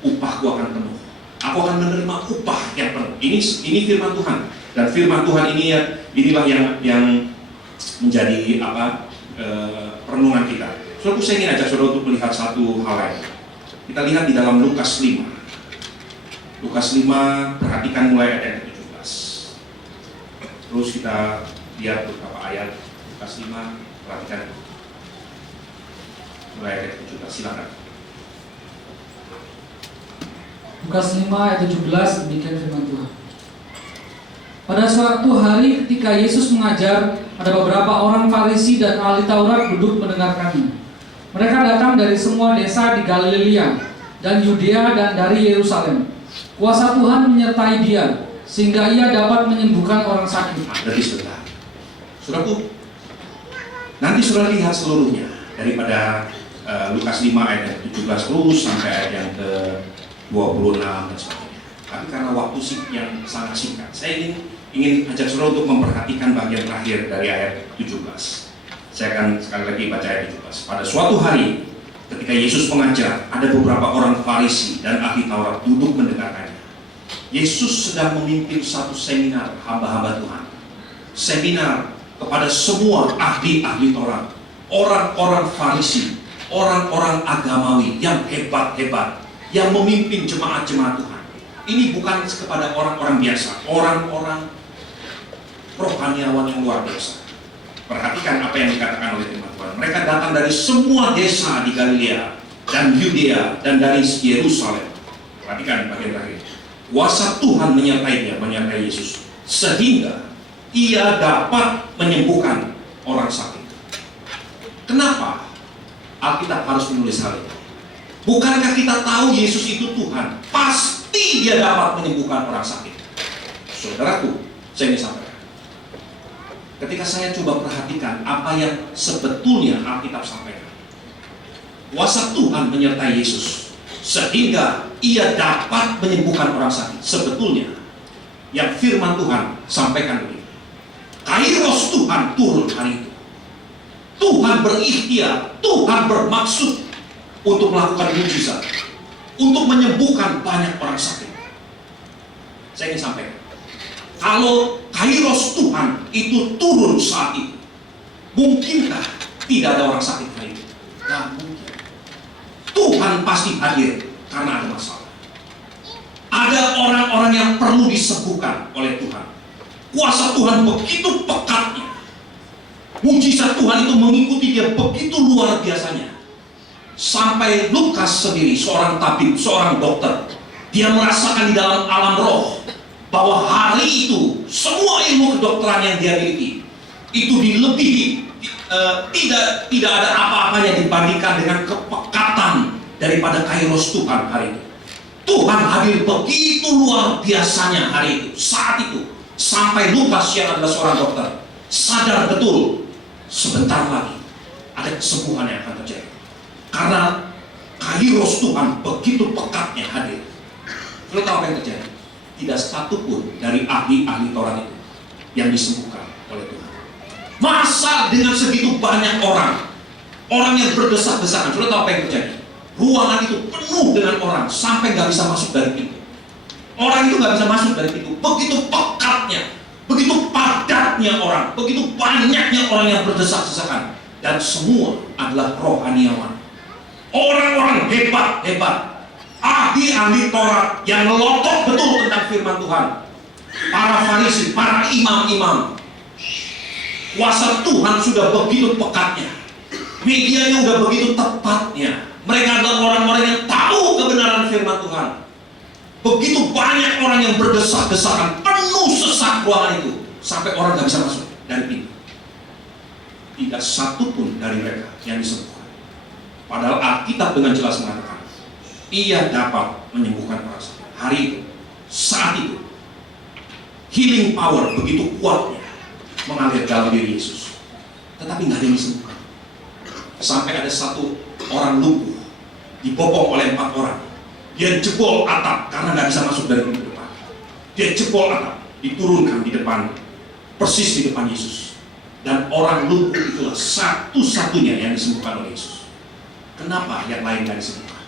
upahku akan penuh. Aku akan menerima upah yang penuh. Ini firman Tuhan. Dan firman Tuhan inilah yang menjadi perenungan kita. Saudara, saya ingin ajak saudara untuk melihat satu hal lain. Kita lihat di dalam Lukas 5. Lukas 5, perhatikan mulai ayat 17. Terus kita lihat beberapa ayat. Lukas 5, perhatikan mulai ayat 17. Silakan. Lukas 5 ayat 17, demikian firman Tuhan. Pada suatu hari ketika Yesus mengajar, ada beberapa orang Farisi dan ahli Taurat duduk mendengarkannya. Mereka datang dari semua desa di Galilea dan Yudea dan dari Yerusalem. Kuasa Tuhan menyertai dia, sehingga ia dapat menyembuhkan orang sakit. Berarti sebentar, saudaraku, nanti saudara lihat seluruhnya. daripada Lukas 5 ayat yang 17 terus sampai ayat yang ke-26 dan sebagainya. Tapi karena waktu yang sangat singkat, saya ingin ajak saudara untuk memperhatikan bagian terakhir dari ayat 17. Saya akan sekali lagi baca ayat 17. Pada suatu hari, ketika Yesus mengajar, ada beberapa orang Farisi dan ahli Taurat duduk mendengarkannya. Yesus sedang memimpin satu seminar hamba-hamba Tuhan. Seminar kepada semua ahli-ahli Taurat, orang-orang Farisi, orang-orang agamawi yang hebat-hebat, yang memimpin jemaat-jemaat Tuhan. Ini bukan kepada orang-orang biasa, orang-orang rohaniawan yang luar biasa. Perhatikan apa yang dikatakan oleh firman Tuhan. Mereka datang dari semua desa di Galilea dan Yudea dan dari Yerusalem. Perhatikan bagian terakhir. Kuasa Tuhan menyertai Yesus, sehingga ia dapat menyembuhkan orang sakit. Kenapa Alkitab harus menulis hal itu? Bukankah kita tahu Yesus itu Tuhan? Pasti dia dapat menyembuhkan orang sakit. Saudaraku, saya ingin sampaikan. Ketika saya coba perhatikan apa yang sebetulnya Alkitab sampaikan, kuasa Tuhan menyertai Yesus sehingga ia dapat menyembuhkan orang sakit. Sebetulnya yang firman Tuhan sampaikan begini, Kairos Tuhan turun hari itu. Tuhan berikhtiar, Tuhan bermaksud untuk melakukan mujizat, untuk menyembuhkan banyak orang sakit. Saya ingin sampaikan, kalau Kairos Tuhan itu turun saat itu, mungkinkah tidak ada orang sakit hari itu? Tidak mungkin. Tuhan pasti hadir karena ada masalah. Ada orang-orang yang perlu disembuhkan oleh Tuhan. Kuasa Tuhan begitu pekatnya. Mujizat Tuhan itu mengikuti dia begitu luar biasanya. Sampai Lukas sendiri, seorang tabib, seorang dokter, dia merasakan di dalam alam roh bahwa hari itu semua ilmu kedokteran yang dia miliki itu dilebihi, tidak ada apa-apanya dibandingkan dengan kepekatan daripada Kairos Tuhan hari itu. Tuhan hadir begitu luar biasanya hari itu, saat itu, sampai Lukas yang adalah seorang dokter sadar betul sebentar lagi ada kesembuhan yang akan terjadi karena Kairos Tuhan begitu pekatnya hadir. Saudara tahu apa yang terjadi? Tidak satupun dari ahli-ahli Taurat itu yang disembuhkan oleh Tuhan. Masa dengan segitu banyak orang yang berdesak-desakan, saudara tahu apa yang terjadi? Ruangan itu penuh dengan orang sampai nggak bisa masuk dari pintu. Orang itu nggak bisa masuk dari pintu. Begitu pekatnya, begitu padatnya orang, begitu banyaknya orang yang berdesak-desakan, dan semua adalah rohaniawan, orang-orang hebat-hebat, ahli-ahli Taurat yang melotot betul tentang firman Tuhan, para Farisi, para imam-imam. Kuasa Tuhan sudah begitu pekatnya, medianya sudah begitu tepatnya. Mereka adalah orang-orang yang tahu kebenaran firman Tuhan. Begitu banyak orang yang berdesak-desakan, penuh sesak ruangan itu, sampai orang nggak bisa masuk dari pintu. Tidak satu pun dari mereka yang disembuhkan. Padahal Alkitab dengan jelas mengatakan, ia dapat menyembuhkan orang sakit. Hari itu, saat itu, healing power begitu kuatnya mengalir dalam diri Yesus. Tetapi nggak ada yang disembuhkan. Sampai ada satu orang lumpuh dibopong oleh 4 orang. Dia jebol atap karena nggak bisa masuk dari pintu depan. Dia jebol atap, diturunkan di depan, persis di depan Yesus. Dan orang lumpuh itulah satu-satunya yang disembuhkan oleh Yesus. Kenapa yang lain nggak disembuhkan?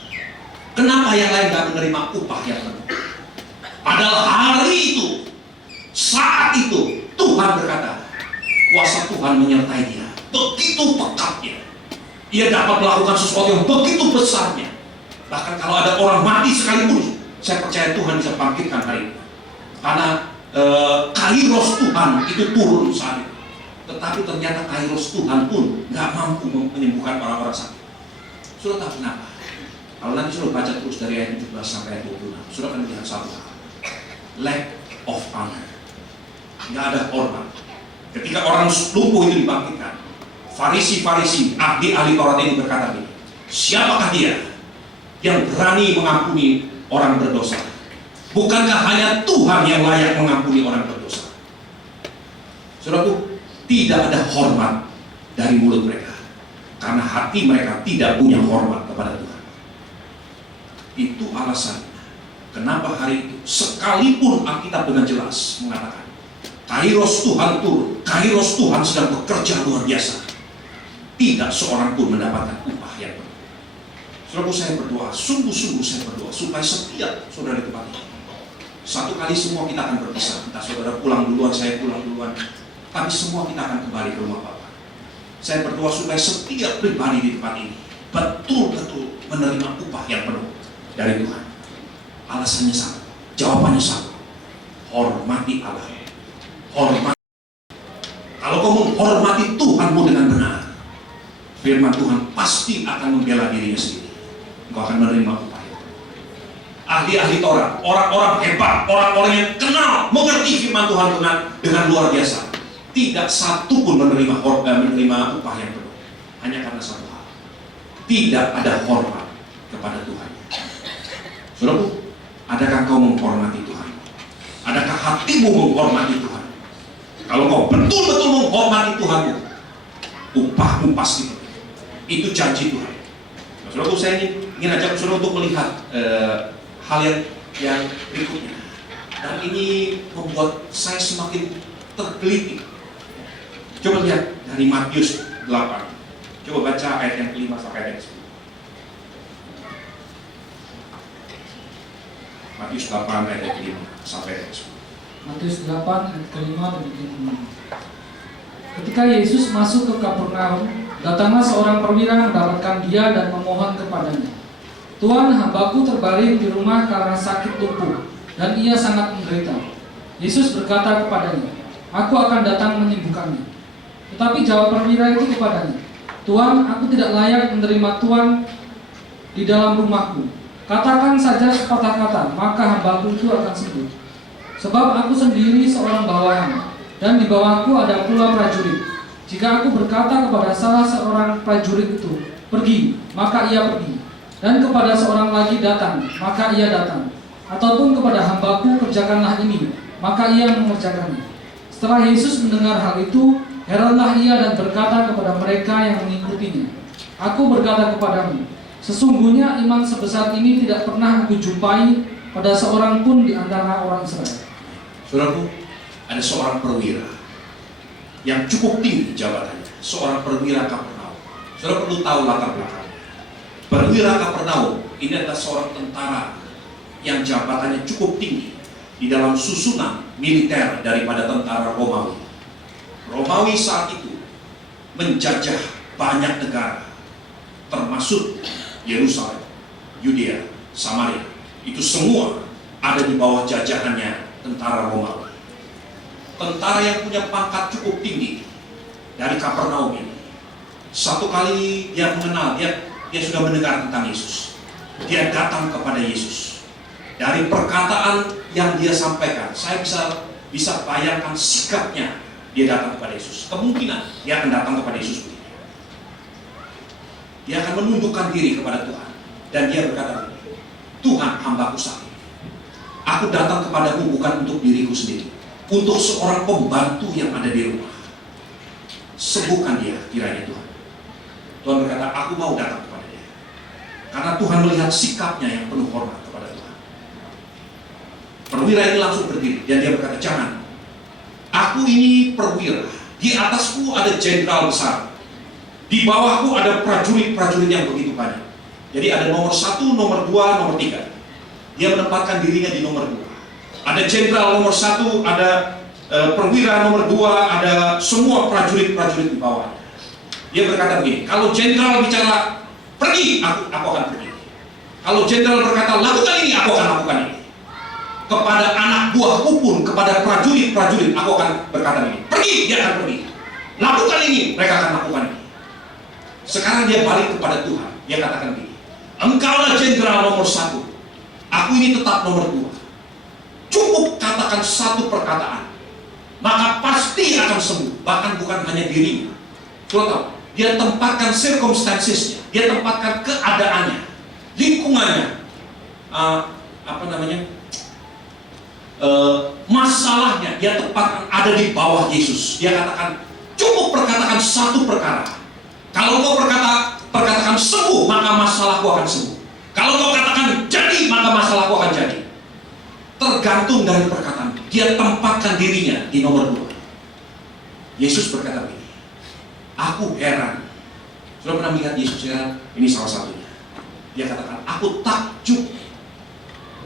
Kenapa yang lain nggak menerima upah yang penuh? Padahal hari itu, saat itu, Tuhan berkata, kuasa Tuhan menyertai dia. Begitu pekatnya. Ia dapat melakukan sesuatu yang begitu besarnya. Bahkan kalau ada orang mati sekalipun, saya percaya Tuhan bisa bangkitkan hari ini. Karena Kairos Tuhan itu turun saat itu. Tetapi ternyata Kairos Tuhan pun nggak mampu menyembuhkan orang-orang sakit. Sudah tahu kenapa? Kalau nanti sudah baca terus dari ayat 17 sampai ayat 26, sudah akan melihat satu hal. Lack of honor. Nggak ada hormat. Ketika orang lumpuh itu dibangkitkan, Farisi-Farisi, ahli-ahli Taurat ini berkata begini, siapakah dia yang berani mengampuni orang berdosa? Bukankah hanya Tuhan yang layak mengampuni orang berdosa? Saudaraku, tidak ada hormat dari mulut mereka. karena hati mereka tidak punya hormat kepada Tuhan. Itu alasan kenapa hari itu sekalipun Alkitab dengan jelas mengatakan Kairos Tuhan turun, Kairos Tuhan sedang bekerja luar biasa, tidak seorang pun mendapatkan upah yang penuh. Saudaraku, saya berdoa, sungguh-sungguh saya berdoa supaya setiap saudara di tempat ini, satu kali semua kita akan berpisah. Entah saudara pulang duluan, saya pulang duluan, tapi semua kita akan kembali ke rumah Bapa. Saya berdoa supaya setiap pribadi di tempat ini betul-betul menerima upah yang penuh dari Tuhan. Alasannya sama, jawabannya sama. Hormati Allah. Hormati. Kalau kau menghormati Tuhanmu dengan benar, firman Tuhan pasti akan membela dirinya sendiri. Engkau akan menerima upah itu. Ahli-ahli Taurat, orang-orang hebat, orang-orang yang kenal, mengerti firman Tuhan dengan luar biasa, tidak satu pun menerima upah yang penuh. Hanya karena satu hal, tidak ada hormat kepada Tuhan. Saudaraku, adakah kau menghormati Tuhan? Adakah hatimu menghormati Tuhan? Kalau kau betul-betul menghormati Tuhanmu, upahmu pasti penuh. Itu janji Tuhan. Nah, saudaraku, saya ingin ajak saudara untuk melihat hal yang berikutnya. Dan ini membuat saya semakin tergelitik. Coba lihat dari Matius 8. Coba baca ayat yang kelima sampai ayat yang 10. Matius 8 ayat yang kelima sampai ayat yang 10. Matius 8 ayat kelima dan kelima. Ketika Yesus masuk ke Kapernaum, datanglah seorang perwira mendapatkan dia dan memohon kepadanya, "Tuan, hambaku terbaring di rumah karena sakit lumpuh, dan ia sangat menderita." Yesus berkata kepadanya, "Aku akan datang menyembuhkannya." Tetapi jawab perwira itu kepadanya, "Tuan, aku tidak layak menerima Tuan di dalam rumahku. Katakan saja sepatah kata, maka hambaku itu akan sembuh. Sebab aku sendiri seorang bawahan, dan di bawahku ada pula prajurit. Jika aku berkata kepada salah seorang prajurit itu, 'Pergi,' maka ia pergi. Dan kepada seorang lagi, 'Datang,' maka ia datang. Ataupun kepada hambaku, 'Kerjakanlah ini,' maka ia mengerjakannya." Setelah Yesus mendengar hal itu, heranlah ia dan berkata kepada mereka yang mengikutinya, "Aku berkata kepadamu, sesungguhnya iman sebesar ini tidak pernah aku jumpai pada seorang pun di antara orang Israel." Saudaraku, ada seorang perwira yang cukup tinggi jabatannya, seorang perwira Kapernaum. Saudara perlu tahu latar belakangnya. Perwira Kapernaum ini adalah seorang tentara yang jabatannya cukup tinggi di dalam susunan militer daripada tentara Romawi. Romawi saat itu menjajah banyak negara, termasuk Yerusalem, Yudea, Samaria. Itu semua ada di bawah jajahannya tentara Romawi. Tentara yang punya pangkat cukup tinggi dari Kapernaum ini, satu kali dia mengenal, dia sudah mendengar tentang Yesus. Dia datang kepada Yesus. Dari perkataan yang dia sampaikan, saya bisa bayangkan sikapnya. Dia datang kepada Yesus. Kemungkinan dia akan datang kepada Yesus begini. Dia akan menundukkan diri kepada Tuhan. Dan dia berkata, "Tuhan, hambaku sakit. Aku datang kepadamu bukan untuk diriku sendiri, untuk seorang pembantu yang ada di rumah. Sembuhkan dia kiranya Tuhan." Tuhan berkata, "Aku mau datang kepada dia." Karena Tuhan melihat sikapnya yang penuh hormat kepada Tuhan. Perwira ini langsung berdiri dan dia berkata, "Jangan. Aku ini perwira. Di atasku ada jenderal besar. Di bawahku ada prajurit-prajurit yang begitu banyak. Jadi ada nomor 1, nomor 2, nomor 3. Dia menempatkan dirinya di nomor 2. Ada jenderal nomor 1, ada perwira nomor 2, ada semua prajurit-prajurit di bawah. Dia berkata begini, kalau jenderal bicara pergi, aku akan pergi. Kalau jenderal berkata lakukan ini, aku akan lakukan ini. Kepada anak buahku pun, kepada prajurit-prajurit, aku akan berkata begini, pergi, dia akan pergi. Lakukan ini, mereka akan lakukan ini. Sekarang dia balik kepada Tuhan. Dia katakan begini, engkaulah jenderal nomor 1, aku ini tetap nomor 2. Cukup katakan satu perkataan, maka pasti akan sembuh. Bahkan bukan hanya dirinya. Sudah tahu, dia tempatkan circumstancesnya, dia tempatkan keadaannya, lingkungannya, masalahnya, dia tempatkan ada di bawah Yesus. Dia katakan, cukup perkatakan satu perkara, Kalau kau perkatakan sembuh, maka masalahku akan sembuh. Kalau kau katakan jadi, maka masalahku akan jadi. Tergantung dari perkataan. Dia tempatkan dirinya di nomor 2. Yesus berkata begini, aku heran. Sudah pernah melihat Yesus heran? Ini salah satunya. Dia katakan, aku takjub.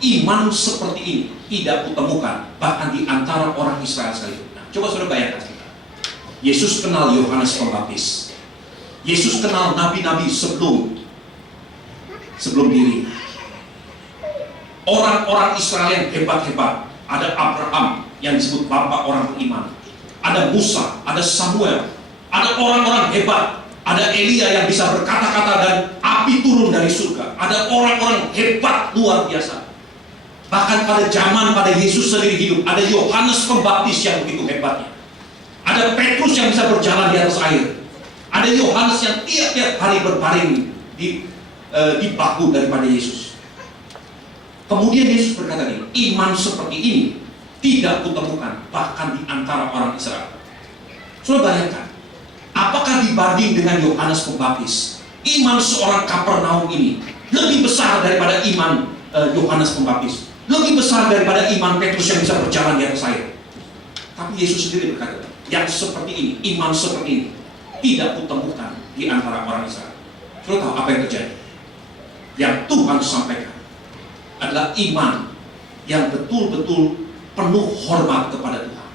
Iman seperti ini tidak kutemukan bahkan di antara orang Israel sekalipun. Nah, coba saudara bayangkan kita. Yesus kenal Yohanes Pembaptis. Yesus kenal nabi-nabi sebelum dirinya. Orang-orang Israel yang hebat-hebat. Ada Abraham yang disebut bapak orang beriman. Ada Musa, ada Samuel, ada orang-orang hebat. Ada Elia yang bisa berkata-kata dan api turun dari surga. Ada orang-orang hebat luar biasa. Bahkan pada zaman pada Yesus sendiri hidup, ada Yohanes Pembaptis yang begitu hebatnya. Ada Petrus yang bisa berjalan di atas air. Ada Yohanes yang tiap-tiap hari berbaring di bahu daripada Yesus. Kemudian Yesus berkata ini, iman seperti ini tidak kutemukan bahkan di antara orang Israel. Saudara bayangkan, apakah dibanding dengan Yohanes Pembaptis, iman seorang Kapernaum ini lebih besar daripada iman Yohanes Pembaptis, lebih besar daripada iman Petrus yang bisa berjalan di atas air? Tapi Yesus sendiri berkata, yang seperti ini, iman seperti ini tidak kutemukan di antara orang Israel. Saudara tahu apa yang terjadi? Yang Tuhan sampaikan adalah iman yang betul-betul penuh hormat kepada Tuhan.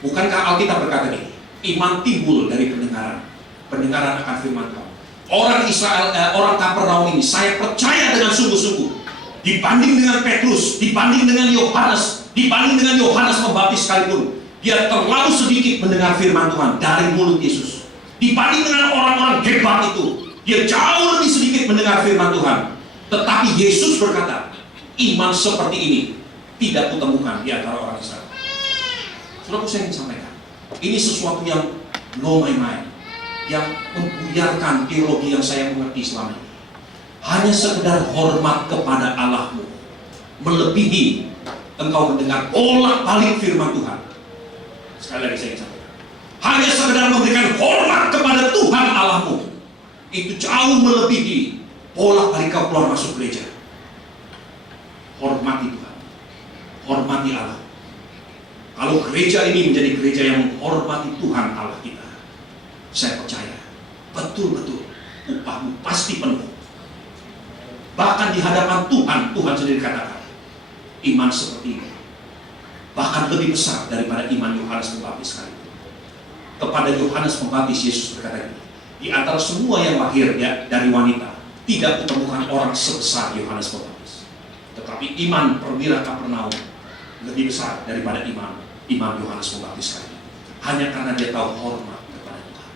Bukankah Alkitab berkata ini? Iman timbul dari pendengaran, pendengaran akan firman Tuhan. Orang Israel, orang Kapernaum ini, saya percaya dengan sungguh-sungguh, dibanding dengan Petrus, dibanding dengan Yohanes, dibanding dengan Yohanes Pembaptis sekalipun, dia terlalu sedikit mendengar firman Tuhan dari mulut Yesus. Dibanding dengan orang-orang hebat itu, dia jauh lebih sedikit mendengar firman Tuhan. Tetapi Yesus berkata, iman seperti ini tidak kutemukan di antara orang Israel. Saudara, saya ingin sampaikan, ini sesuatu yang blow my mind, yang membuyarkan teologi yang saya mengerti selama ini. Hanya sekedar hormat kepada Allahmu melebihi engkau mendengar bolak-balik firman Tuhan. Sekali lagi saya ingin sampaikan, hanya sekedar memberikan hormat kepada Tuhan Allahmu itu jauh melebihi bolak-balik kau keluar masuk gereja. Hormati Tuhan, hormati Allah. Kalau gereja ini menjadi gereja yang menghormati Tuhan Allah kita, saya percaya betul-betul upahmu pasti penuh. Bahkan di hadapan Tuhan, Tuhan sendiri katakan, iman seperti ini bahkan lebih besar daripada iman Yohanes Pembaptis sekalipun. Kepada Yohanes Pembaptis Yesus berkata ini, di antara semua yang lahir dari wanita, tidak kutemukan orang sebesar Yohanes Pembaptis. Tetapi iman perwira Kapernaum lebih besar daripada iman Yohanes Pembaptis sekalipun. Hanya karena dia tahu hormat kepada Tuhan.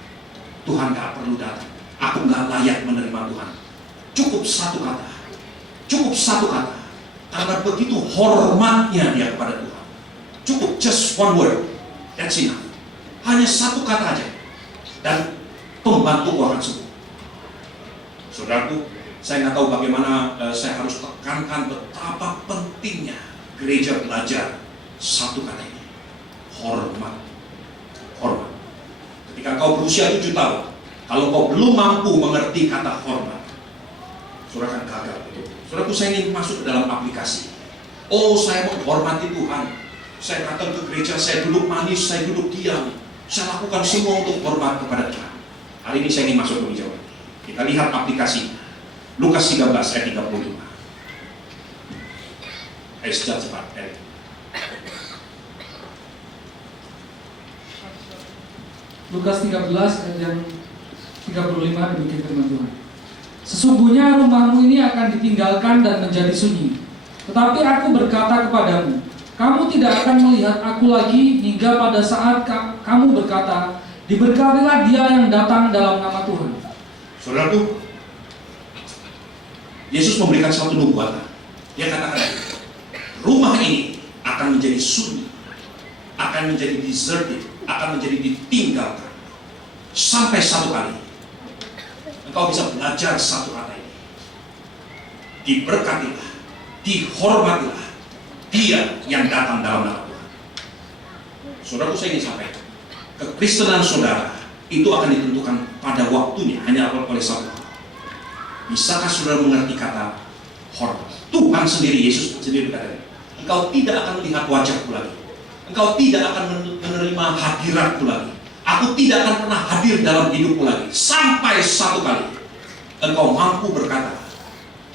Tuhan gak perlu datang, aku gak layak menerima Tuhan. Cukup satu kata, karena begitu hormatnya dia kepada Tuhan. Cukup just one word, that's enough. Hanya satu kata aja, dan pembantu akan sembuh. Saudaraku, saya nggak tahu bagaimana saya harus tekankan betapa pentingnya gereja belajar satu kata ini, hormat. Hormat. Ketika kau berusia 7 tahun, kalau kau belum mampu mengerti kata hormat, saudara akan gagal. Saudaraku, saya ingin masuk ke dalam aplikasi. Oh, saya menghormati Tuhan. Saya datang ke gereja, saya duduk manis, saya duduk diam. Saya lakukan semua untuk hormat kepada Tuhan. Hari ini saya ingin masuk ke jawaban. Kita lihat aplikasi. Lukas 13 ayat 35. Sejak cepat. Lukas 13 ayat yang 35 demikian firman Tuhan. Sesungguhnya rumahmu ini akan ditinggalkan dan menjadi sunyi. Tetapi aku berkata kepadamu, kamu tidak akan melihat aku lagi hingga pada saat kamu berkata, diberkatilah dia yang datang dalam nama Tuhan. Saudaraku, Yesus memberikan satu nubuatan. Dia katakan, rumah ini akan menjadi sunyi, akan menjadi deserted, akan menjadi ditinggalkan. Sampai satu kali engkau bisa belajar satu kata ini. Diberkatilah, dihormatilah dia yang datang dalam nama Tuhan. Saudaraku, saya ingin sampaikan, kekristenan saudara itu akan ditentukan pada waktunya, hanya oleh satu hal. Bisakah saudara mengerti kata hormat? Tuhan sendiri, Yesus sendiri berkata, engkau tidak akan melihat wajahku lagi, engkau tidak akan menerima hadiratku lagi, aku tidak akan pernah hadir dalam hidupmu lagi, sampai satu kali engkau mampu berkata,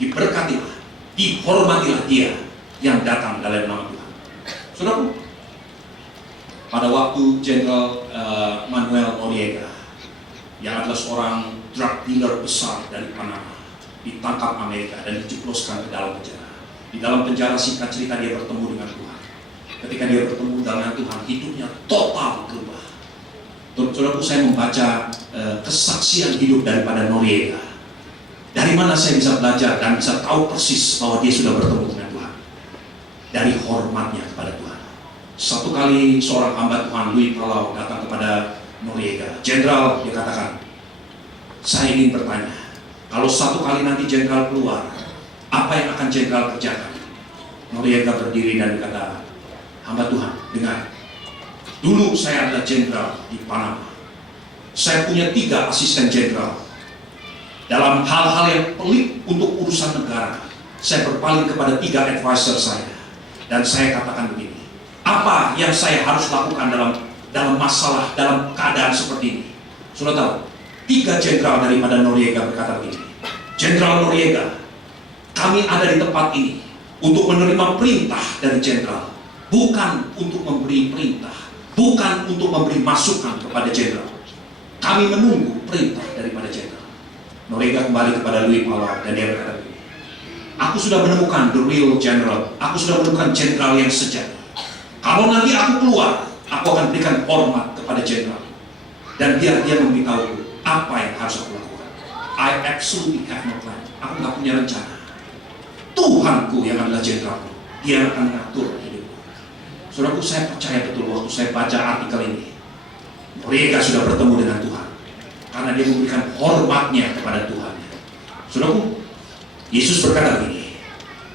diberkatilah, dihormatilah dia yang datang dalam nama Tuhan. Saudaraku, pada waktu Jenderal Manuel Noriega, yang adalah seorang drug dealer besar dari Panama, ditangkap Amerika dan dijebloskan ke dalam penjara. Di dalam penjara, singkat cerita, dia bertemu dengan Tuhan. Ketika dia bertemu dengan Tuhan, hidupnya total berubah. Saudaraku, saya membaca kesaksian hidup daripada Noriega. Dari mana saya bisa belajar dan bisa tahu persis bahwa dia sudah bertemu dengan Tuhan? Dari hormatnya kepada Tuhan. Satu kali seorang hamba Tuhan, Louis Palau, datang kepada Noriega. Jenderal, dia katakan, saya ingin bertanya, kalau satu kali nanti jenderal keluar, apa yang akan jenderal kerjakan? Noriega berdiri dan berkata, hamba Tuhan, dengar, dulu saya adalah jenderal di Panama. Saya punya 3 asisten jenderal. Dalam hal-hal yang pelik untuk urusan negara, saya berpaling kepada 3 advisor saya. Dan saya katakan begini, apa yang saya harus lakukan dalam masalah, dalam keadaan seperti ini? Sudah tahu, 3 jenderal daripada Noriega berkata begini, Jenderal Noriega, kami ada di tempat ini untuk menerima perintah dari jenderal, bukan untuk memberi perintah, bukan untuk memberi masukan kepada jenderal. Kami menunggu perintah daripada jenderal. Noriega kembali kepada Louis Palau dan dia berkata begini, aku sudah menemukan the real general, aku sudah menemukan jenderal yang sejati. Kalau nanti aku keluar, aku akan berikan hormat kepada jenderal dan biar dia memberitahu apa yang harus aku lakukan. I absolutely have no plan. Aku nggak punya rencana. Tuhanku yang adalah jenderalku, dia akan mengatur hidupku. Saudaraku, saya percaya betul waktu saya baca artikel ini, Noriega sudah bertemu dengan Tuhan karena dia memberikan hormatnya kepada Tuhan. Saudaraku, Yesus berkata begini,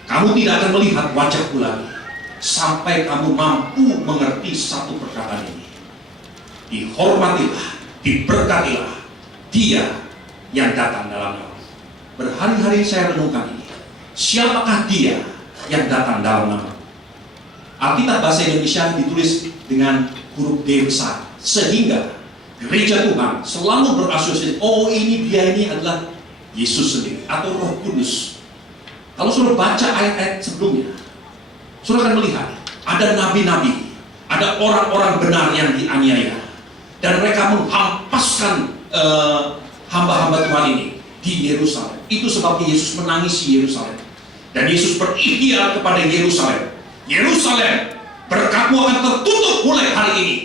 kamu tidak akan melihat wajahku lagi sampai kamu mampu mengerti satu perkataan ini. Dihormatilah, diberkatilah dia yang datang dalam nama. Berhari-hari saya renungkan ini. Siapakah dia yang datang dalam nama? Alkitab bahasa Indonesia ditulis dengan huruf D besar, sehingga gereja Tuhan selalu berasosiasi, oh ini dia, ini adalah Yesus sendiri atau Roh Kudus. Kalau sudah baca ayat-ayat sebelumnya, sudah akan melihat ada nabi-nabi, ada orang-orang benar yang dianiaya, dan mereka menghampaskan hamba-hamba Tuhan ini di Yerusalem. Itu sebabnya Yesus menangisi Yerusalem. Dan Yesus berikhtiar kepada Yerusalem. Yerusalem, berkatmu akan tertutup mulai hari ini.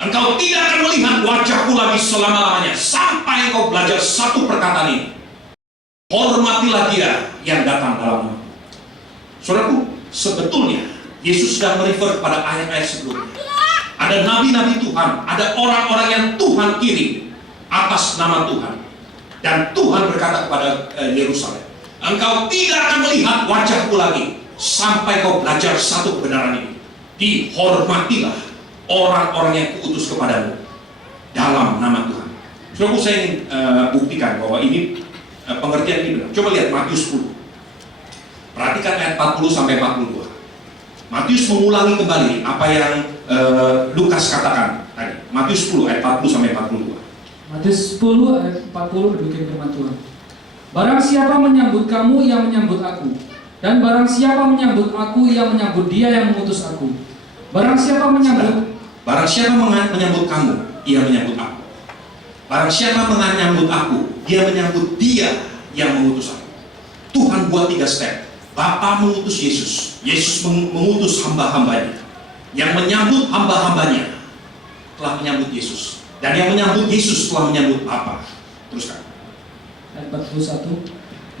Engkau tidak akan melihat wajahku lagi selama-lamanya sampai engkau belajar satu perkataan ini. Hormatilah dia yang datang dalam nama. Saudaraku, sebetulnya Yesus sedang merefer kepada ayat-ayat sebelumnya. Ada nabi-nabi Tuhan, ada orang-orang yang Tuhan kirim atas nama Tuhan. Dan Tuhan berkata kepada Yerusalem, engkau tidak akan melihat wajahku lagi sampai kau belajar satu kebenaran ini. Dihormatilah orang-orang yang kuutus kepadamu dalam nama Tuhan. Saudaraku, saya ingin buktikan bahwa ini pengertian ini benar. Coba lihat Matius 10. Perhatikan ayat 40 sampai 42. Matius mengulangi kembali apa yang Lukas katakan tadi. Matius 10 ayat 40 sampai 42. Matius 10 ayat 40 demikian firman Tuhan. Barang siapa menyambut kamu, ia menyambut aku. Dan barang siapa menyambut aku, ia menyambut dia yang mengutus aku. Barang siapa menyambut kamu, ia menyambut aku. Barang siapa menyambut aku, dia menyambut dia yang mengutus aku. Tuhan buat 3 step. Bapa mengutus Yesus, Yesus mengutus hamba-hambanya. Yang menyambut hamba-hambanya telah menyambut Yesus. Dan yang menyambut Yesus telah menyambut Bapa. Teruskan. Ayat 41.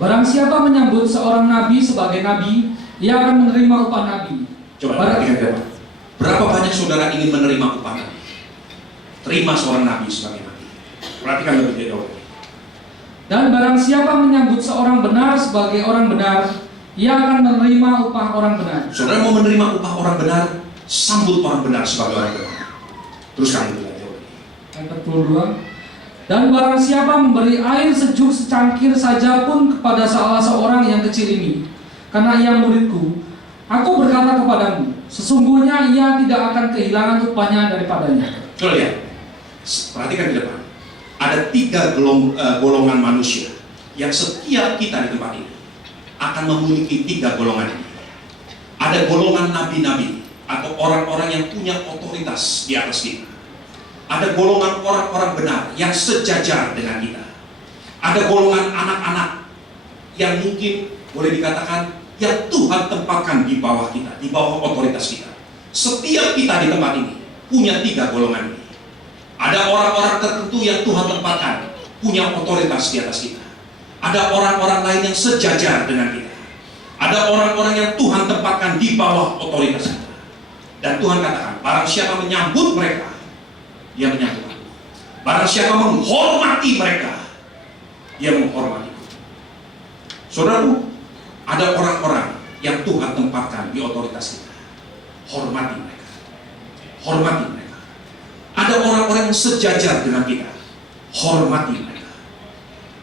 Barang siapa menyambut seorang nabi sebagai nabi, ia akan menerima upah nabi. Coba perhatikan. Berapa banyak saudara ingin menerima upah nabi? Terima seorang nabi sebagai nabi. Perhatikan lebih jauh. Dan barang siapa menyambut seorang benar sebagai orang benar, ia akan menerima upah orang benar. Saudara mau menerima upah orang benar, sambut orang benar sebagai orang benar. Teruskan lebih jauh. Ayat 42. Dan barang siapa memberi air sejuk secangkir saja pun kepada salah seorang yang kecil ini, karena ia muridku, aku berkata kepadamu, sesungguhnya ia tidak akan kehilangan upahnya daripadanya. Coba lihat, perhatikan di depan. Ada 3 golongan manusia yang setiap kita di tempat ini akan memiliki 3 golongan ini. Ada golongan nabi-nabi atau orang-orang yang punya otoritas di atas kita. Ada golongan orang-orang benar yang sejajar dengan kita. Ada golongan anak-anak yang mungkin boleh dikatakan yang Tuhan tempatkan di bawah kita, di bawah otoritas kita. Setiap kita di tempat ini punya 3 golongan ini. Ada orang-orang tertentu yang Tuhan tempatkan punya otoritas di atas kita. Ada orang-orang lain yang sejajar dengan kita. Ada orang-orang yang Tuhan tempatkan di bawah otoritas kita. Dan Tuhan katakan, barang siapa menyambut mereka, dia menyambut aku. Barang siapa menghormati mereka, dia menghormati aku. Saudaraku, ada orang-orang yang Tuhan tempatkan di otoritas kita. Hormati mereka. Hormati mereka. Ada orang-orang yang sejajar dengan kita. Hormati mereka.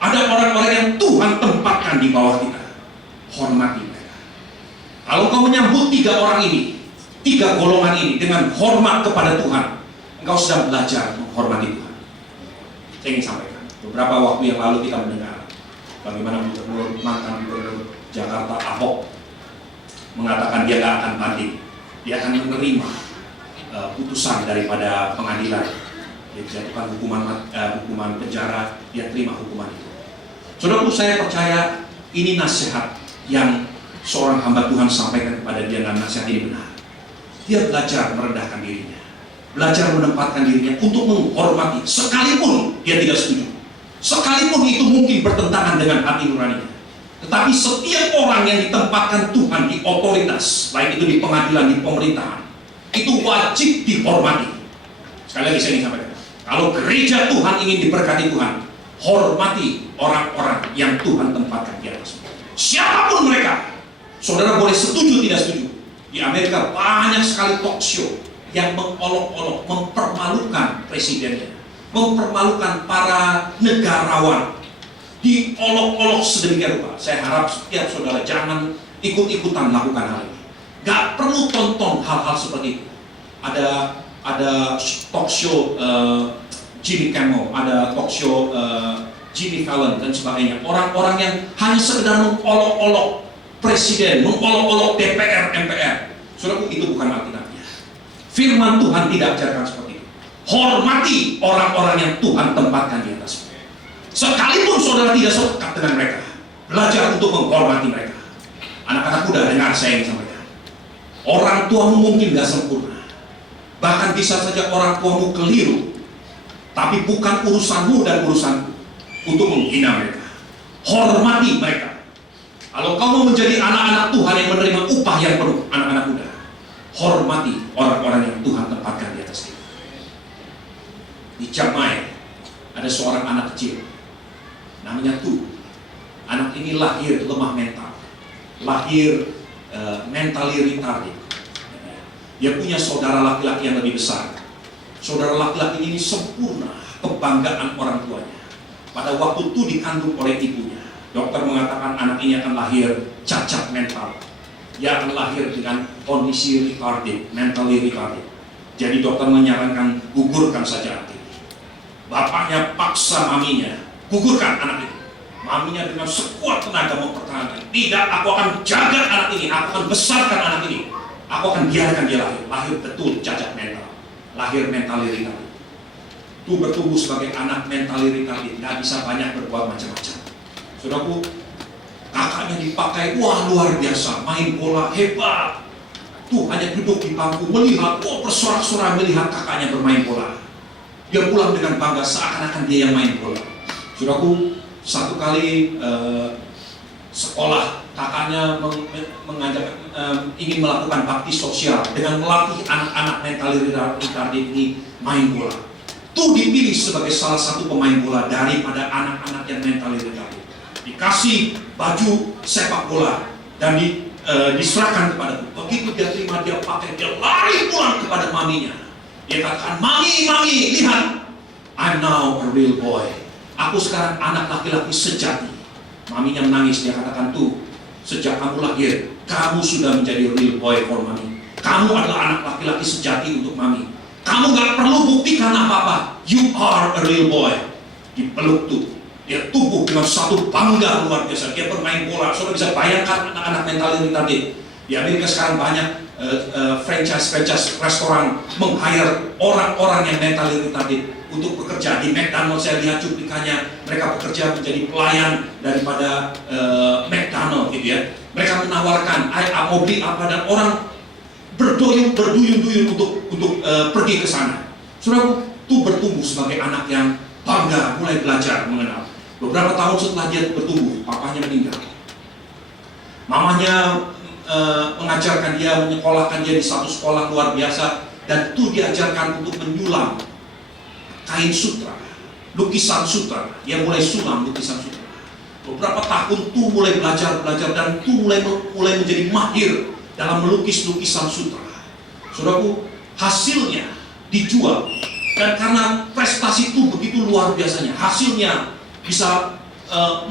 Ada orang-orang yang Tuhan tempatkan di bawah kita. Hormati mereka. Kalau kau menyambut 3 orang ini, 3 golongan ini dengan hormat kepada Tuhan, engkau sedang belajar menghormati Tuhan. Saya ingin sampaikan, beberapa waktu yang lalu kita mendengar bagaimana mantan gubernur Jakarta Ahok mengatakan dia tidak akan banding, dia akan menerima putusan daripada pengadilan, dia dijatuhkan hukuman penjara, dia terima hukuman itu. Saudaraku, saya percaya ini nasihat yang seorang hamba Tuhan sampaikan kepada dia, dan nasihat ini benar. Dia belajar merendahkan dirinya, belajar menempatkan dirinya untuk menghormati, sekalipun dia tidak setuju, sekalipun itu mungkin bertentangan dengan hati nuraninya. Tetapi setiap orang yang ditempatkan Tuhan di otoritas, baik itu di pengadilan, di pemerintahan, itu wajib dihormati. Sekali lagi saya ingin sampaikan, kalau gereja Tuhan ingin diberkati Tuhan, hormati orang-orang yang Tuhan tempatkan di atas. Siapapun mereka, saudara boleh setuju tidak setuju. Di Amerika banyak sekali talk show yang mengolok-olok, mempermalukan presidennya, mempermalukan para negarawan, diolok-olok sedemikian rupa. Saya harap setiap saudara jangan ikut-ikutan melakukan hal ini. Gak perlu tonton hal-hal seperti itu. Ada talk show Jimmy Kimmel, ada talk show Jimmy Fallon dan sebagainya. Orang-orang yang hanya sekedar mengolok-olok presiden, mengolok-olok DPR, MPR. Saudaraku, itu bukan Alkitabnya. Firman Tuhan tidak ajarkan seperti itu. Hormati orang-orang yang Tuhan tempatkan di atasmu. Sekalipun saudara tidak sepakat dengan mereka, belajar untuk menghormati mereka. Anak-anak muda, dengar saya yang sampaikan. Orang tuamu mungkin gak sempurna, bahkan bisa saja orang tuamu keliru, tapi bukan urusanmu dan urusanku untuk menghina mereka. Hormati mereka. Kalau kamu menjadi anak-anak Tuhan yang menerima upah yang penuh, anak-anak muda, hormati orang-orang yang Tuhan tempatkan di atas kita. Di Jamai ada seorang anak kecil, namanya Tu. Anak ini lahir lemah mental, lahir mentally retarded. Dia punya saudara laki-laki yang lebih besar. Saudara laki-laki ini sempurna, kebanggaan orang tuanya. Pada waktu itu dikandung oleh ibunya, dokter mengatakan anak ini akan lahir cacat mental. Dia akan lahir dengan kondisi retarded, mentally retarded. Jadi dokter menyarankan gugurkan saja anak ini. Bapaknya paksa maminya, gugurkan anak ini. Maminya dengan sekuat tenaga mempertahankan. Tidak, aku akan jaga anak ini, aku akan besarkan anak ini. Aku akan biarkan dia lahir. Lahir betul cacat mental, lahir mentally retarded. Itu bertumbuh sebagai anak mentally retarded, gak bisa banyak berbuat macam-macam. Saudaraku, kakaknya dipakai, wah luar biasa, main bola hebat. Tuh hanya duduk di bangku melihat, wah bersorak-sorai melihat kakaknya bermain bola. Dia pulang dengan bangga seakan-akan dia yang main bola. Saudaraku, satu kali sekolah kakaknya mengajak ingin melakukan bakti sosial dengan melatih anak-anak mentally retarded ini main bola. Itu dipilih sebagai salah satu pemain bola daripada anak-anak yang mentally retarded. Dikasih baju sepak bola dan diserahkan kepadaku. Begitu dia terima, dia pakai, dia lari pulang kepada maminya. Dia katakan, mami, lihat, I'm now a real boy. Aku sekarang anak laki-laki sejati. Maminya menangis, dia katakan, tuh, sejak kamu lahir, kamu sudah menjadi real boy for mami. Kamu adalah anak laki-laki sejati untuk mami. Kamu gak perlu buktikan apa-apa. You are a real boy. Dipeluk tuh. Dia tumbuh dengan satu bangga luar biasa. Dia bermain bola. Saudara bisa bayangkan anak-anak mental retarded. Di Amerika sekarang banyak franchise restoran meng-hire orang-orang yang mental retarded untuk bekerja. Di McDonald's saya lihat cuplikannya, mereka bekerja menjadi pelayan daripada McDonald's gitu ya. Mereka menawarkan, mau beli apa, dan orang berduyun-duyun untuk pergi ke sana. Saudara itu bertumbuh sebagai anak yang bangga, mulai belajar mengenal. Beberapa tahun setelah dia bertumbuh, papanya meninggal. Mamanya mengajarkan dia, menyekolahkan dia di satu sekolah luar biasa, dan itu diajarkan untuk menyulam kain sutra, lukisan sutra. Dia mulai sulam lukisan sutra. Beberapa tahun tuh mulai belajar dan tuh mulai menjadi mahir dalam melukis lukisan sutra. Saudaraku, hasilnya dijual, dan karena prestasi itu begitu luar biasanya, hasilnya bisa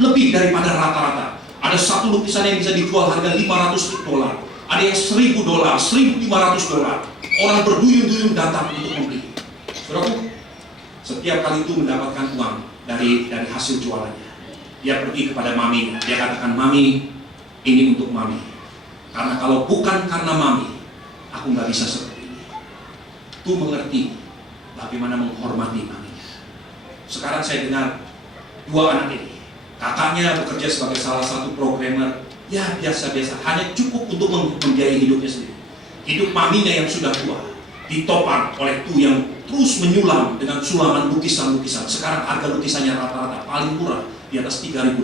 lebih daripada rata-rata. Ada satu lukisan yang bisa dijual harga $500, ada yang $1.000, $1.500. Orang berduyun-duyun datang untuk membeli. Saudaraku, setiap kali itu mendapatkan uang dari hasil jualannya. Dia pergi kepada mami, dia katakan, mami, ini untuk mami. Karena kalau bukan karena mami, aku nggak bisa seperti ini. Itu mengerti bagaimana menghormati maminya. Sekarang saya dengar dua anak ini, kakaknya bekerja sebagai salah satu programmer, ya biasa-biasa, hanya cukup untuk membiayai hidupnya sendiri. Hidup maminya yang sudah tua ditopang oleh Tu yang terus menyulam dengan sulaman lukisan-lukisan. Sekarang harga lukisannya rata-rata paling murah di atas $3.000.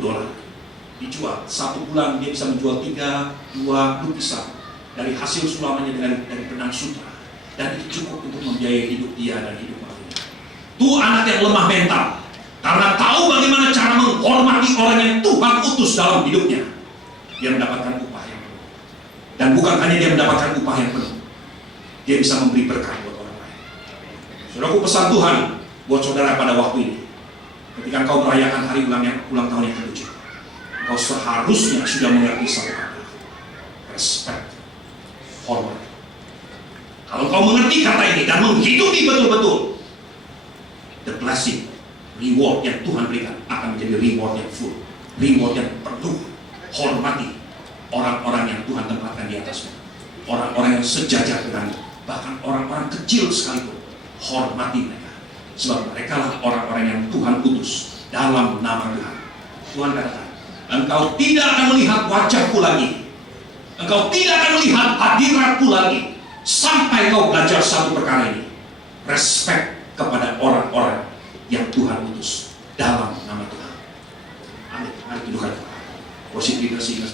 Dijual satu bulan dia bisa menjual 2 lukisan dari hasil sulamannya dari benang sutra, dan itu cukup untuk membiayai hidup dia dan hidup maminya. Tu anak yang lemah mental, karena tahu bagaimana cara menghormati orang yang Tuhan utus dalam hidupnya, dia mendapatkan upah yang penuh. Dan bukan hanya dia mendapatkan upah yang penuh, dia bisa memberi berkat buat orang lain. Saudaraku, pesan Tuhan buat saudara pada waktu ini, ketika kau merayakan hari ulang tahun yang ke-7, kau seharusnya sudah mengerti satu kata: respect, hormat. Kalau kau mengerti kata ini dan menghidupi betul-betul, the blessing, reward yang Tuhan berikan akan menjadi reward yang full, reward yang penuh. Hormati orang-orang yang Tuhan tempatkan di atasmu, orang-orang yang sejajar denganmu, bahkan orang-orang kecil sekalipun. Hormati mereka, sebab mereka lah orang-orang yang Tuhan utus dalam nama Tuhan. Tuhan katakan, engkau tidak akan melihat wajahku lagi, engkau tidak akan melihat hadiratku lagi, sampai kau belajar satu perkara ini: respect kepada orang-orang yang Tuhan utus dalam nama Tuhan. Amin. Mari kita doakan. Worship leader sing us.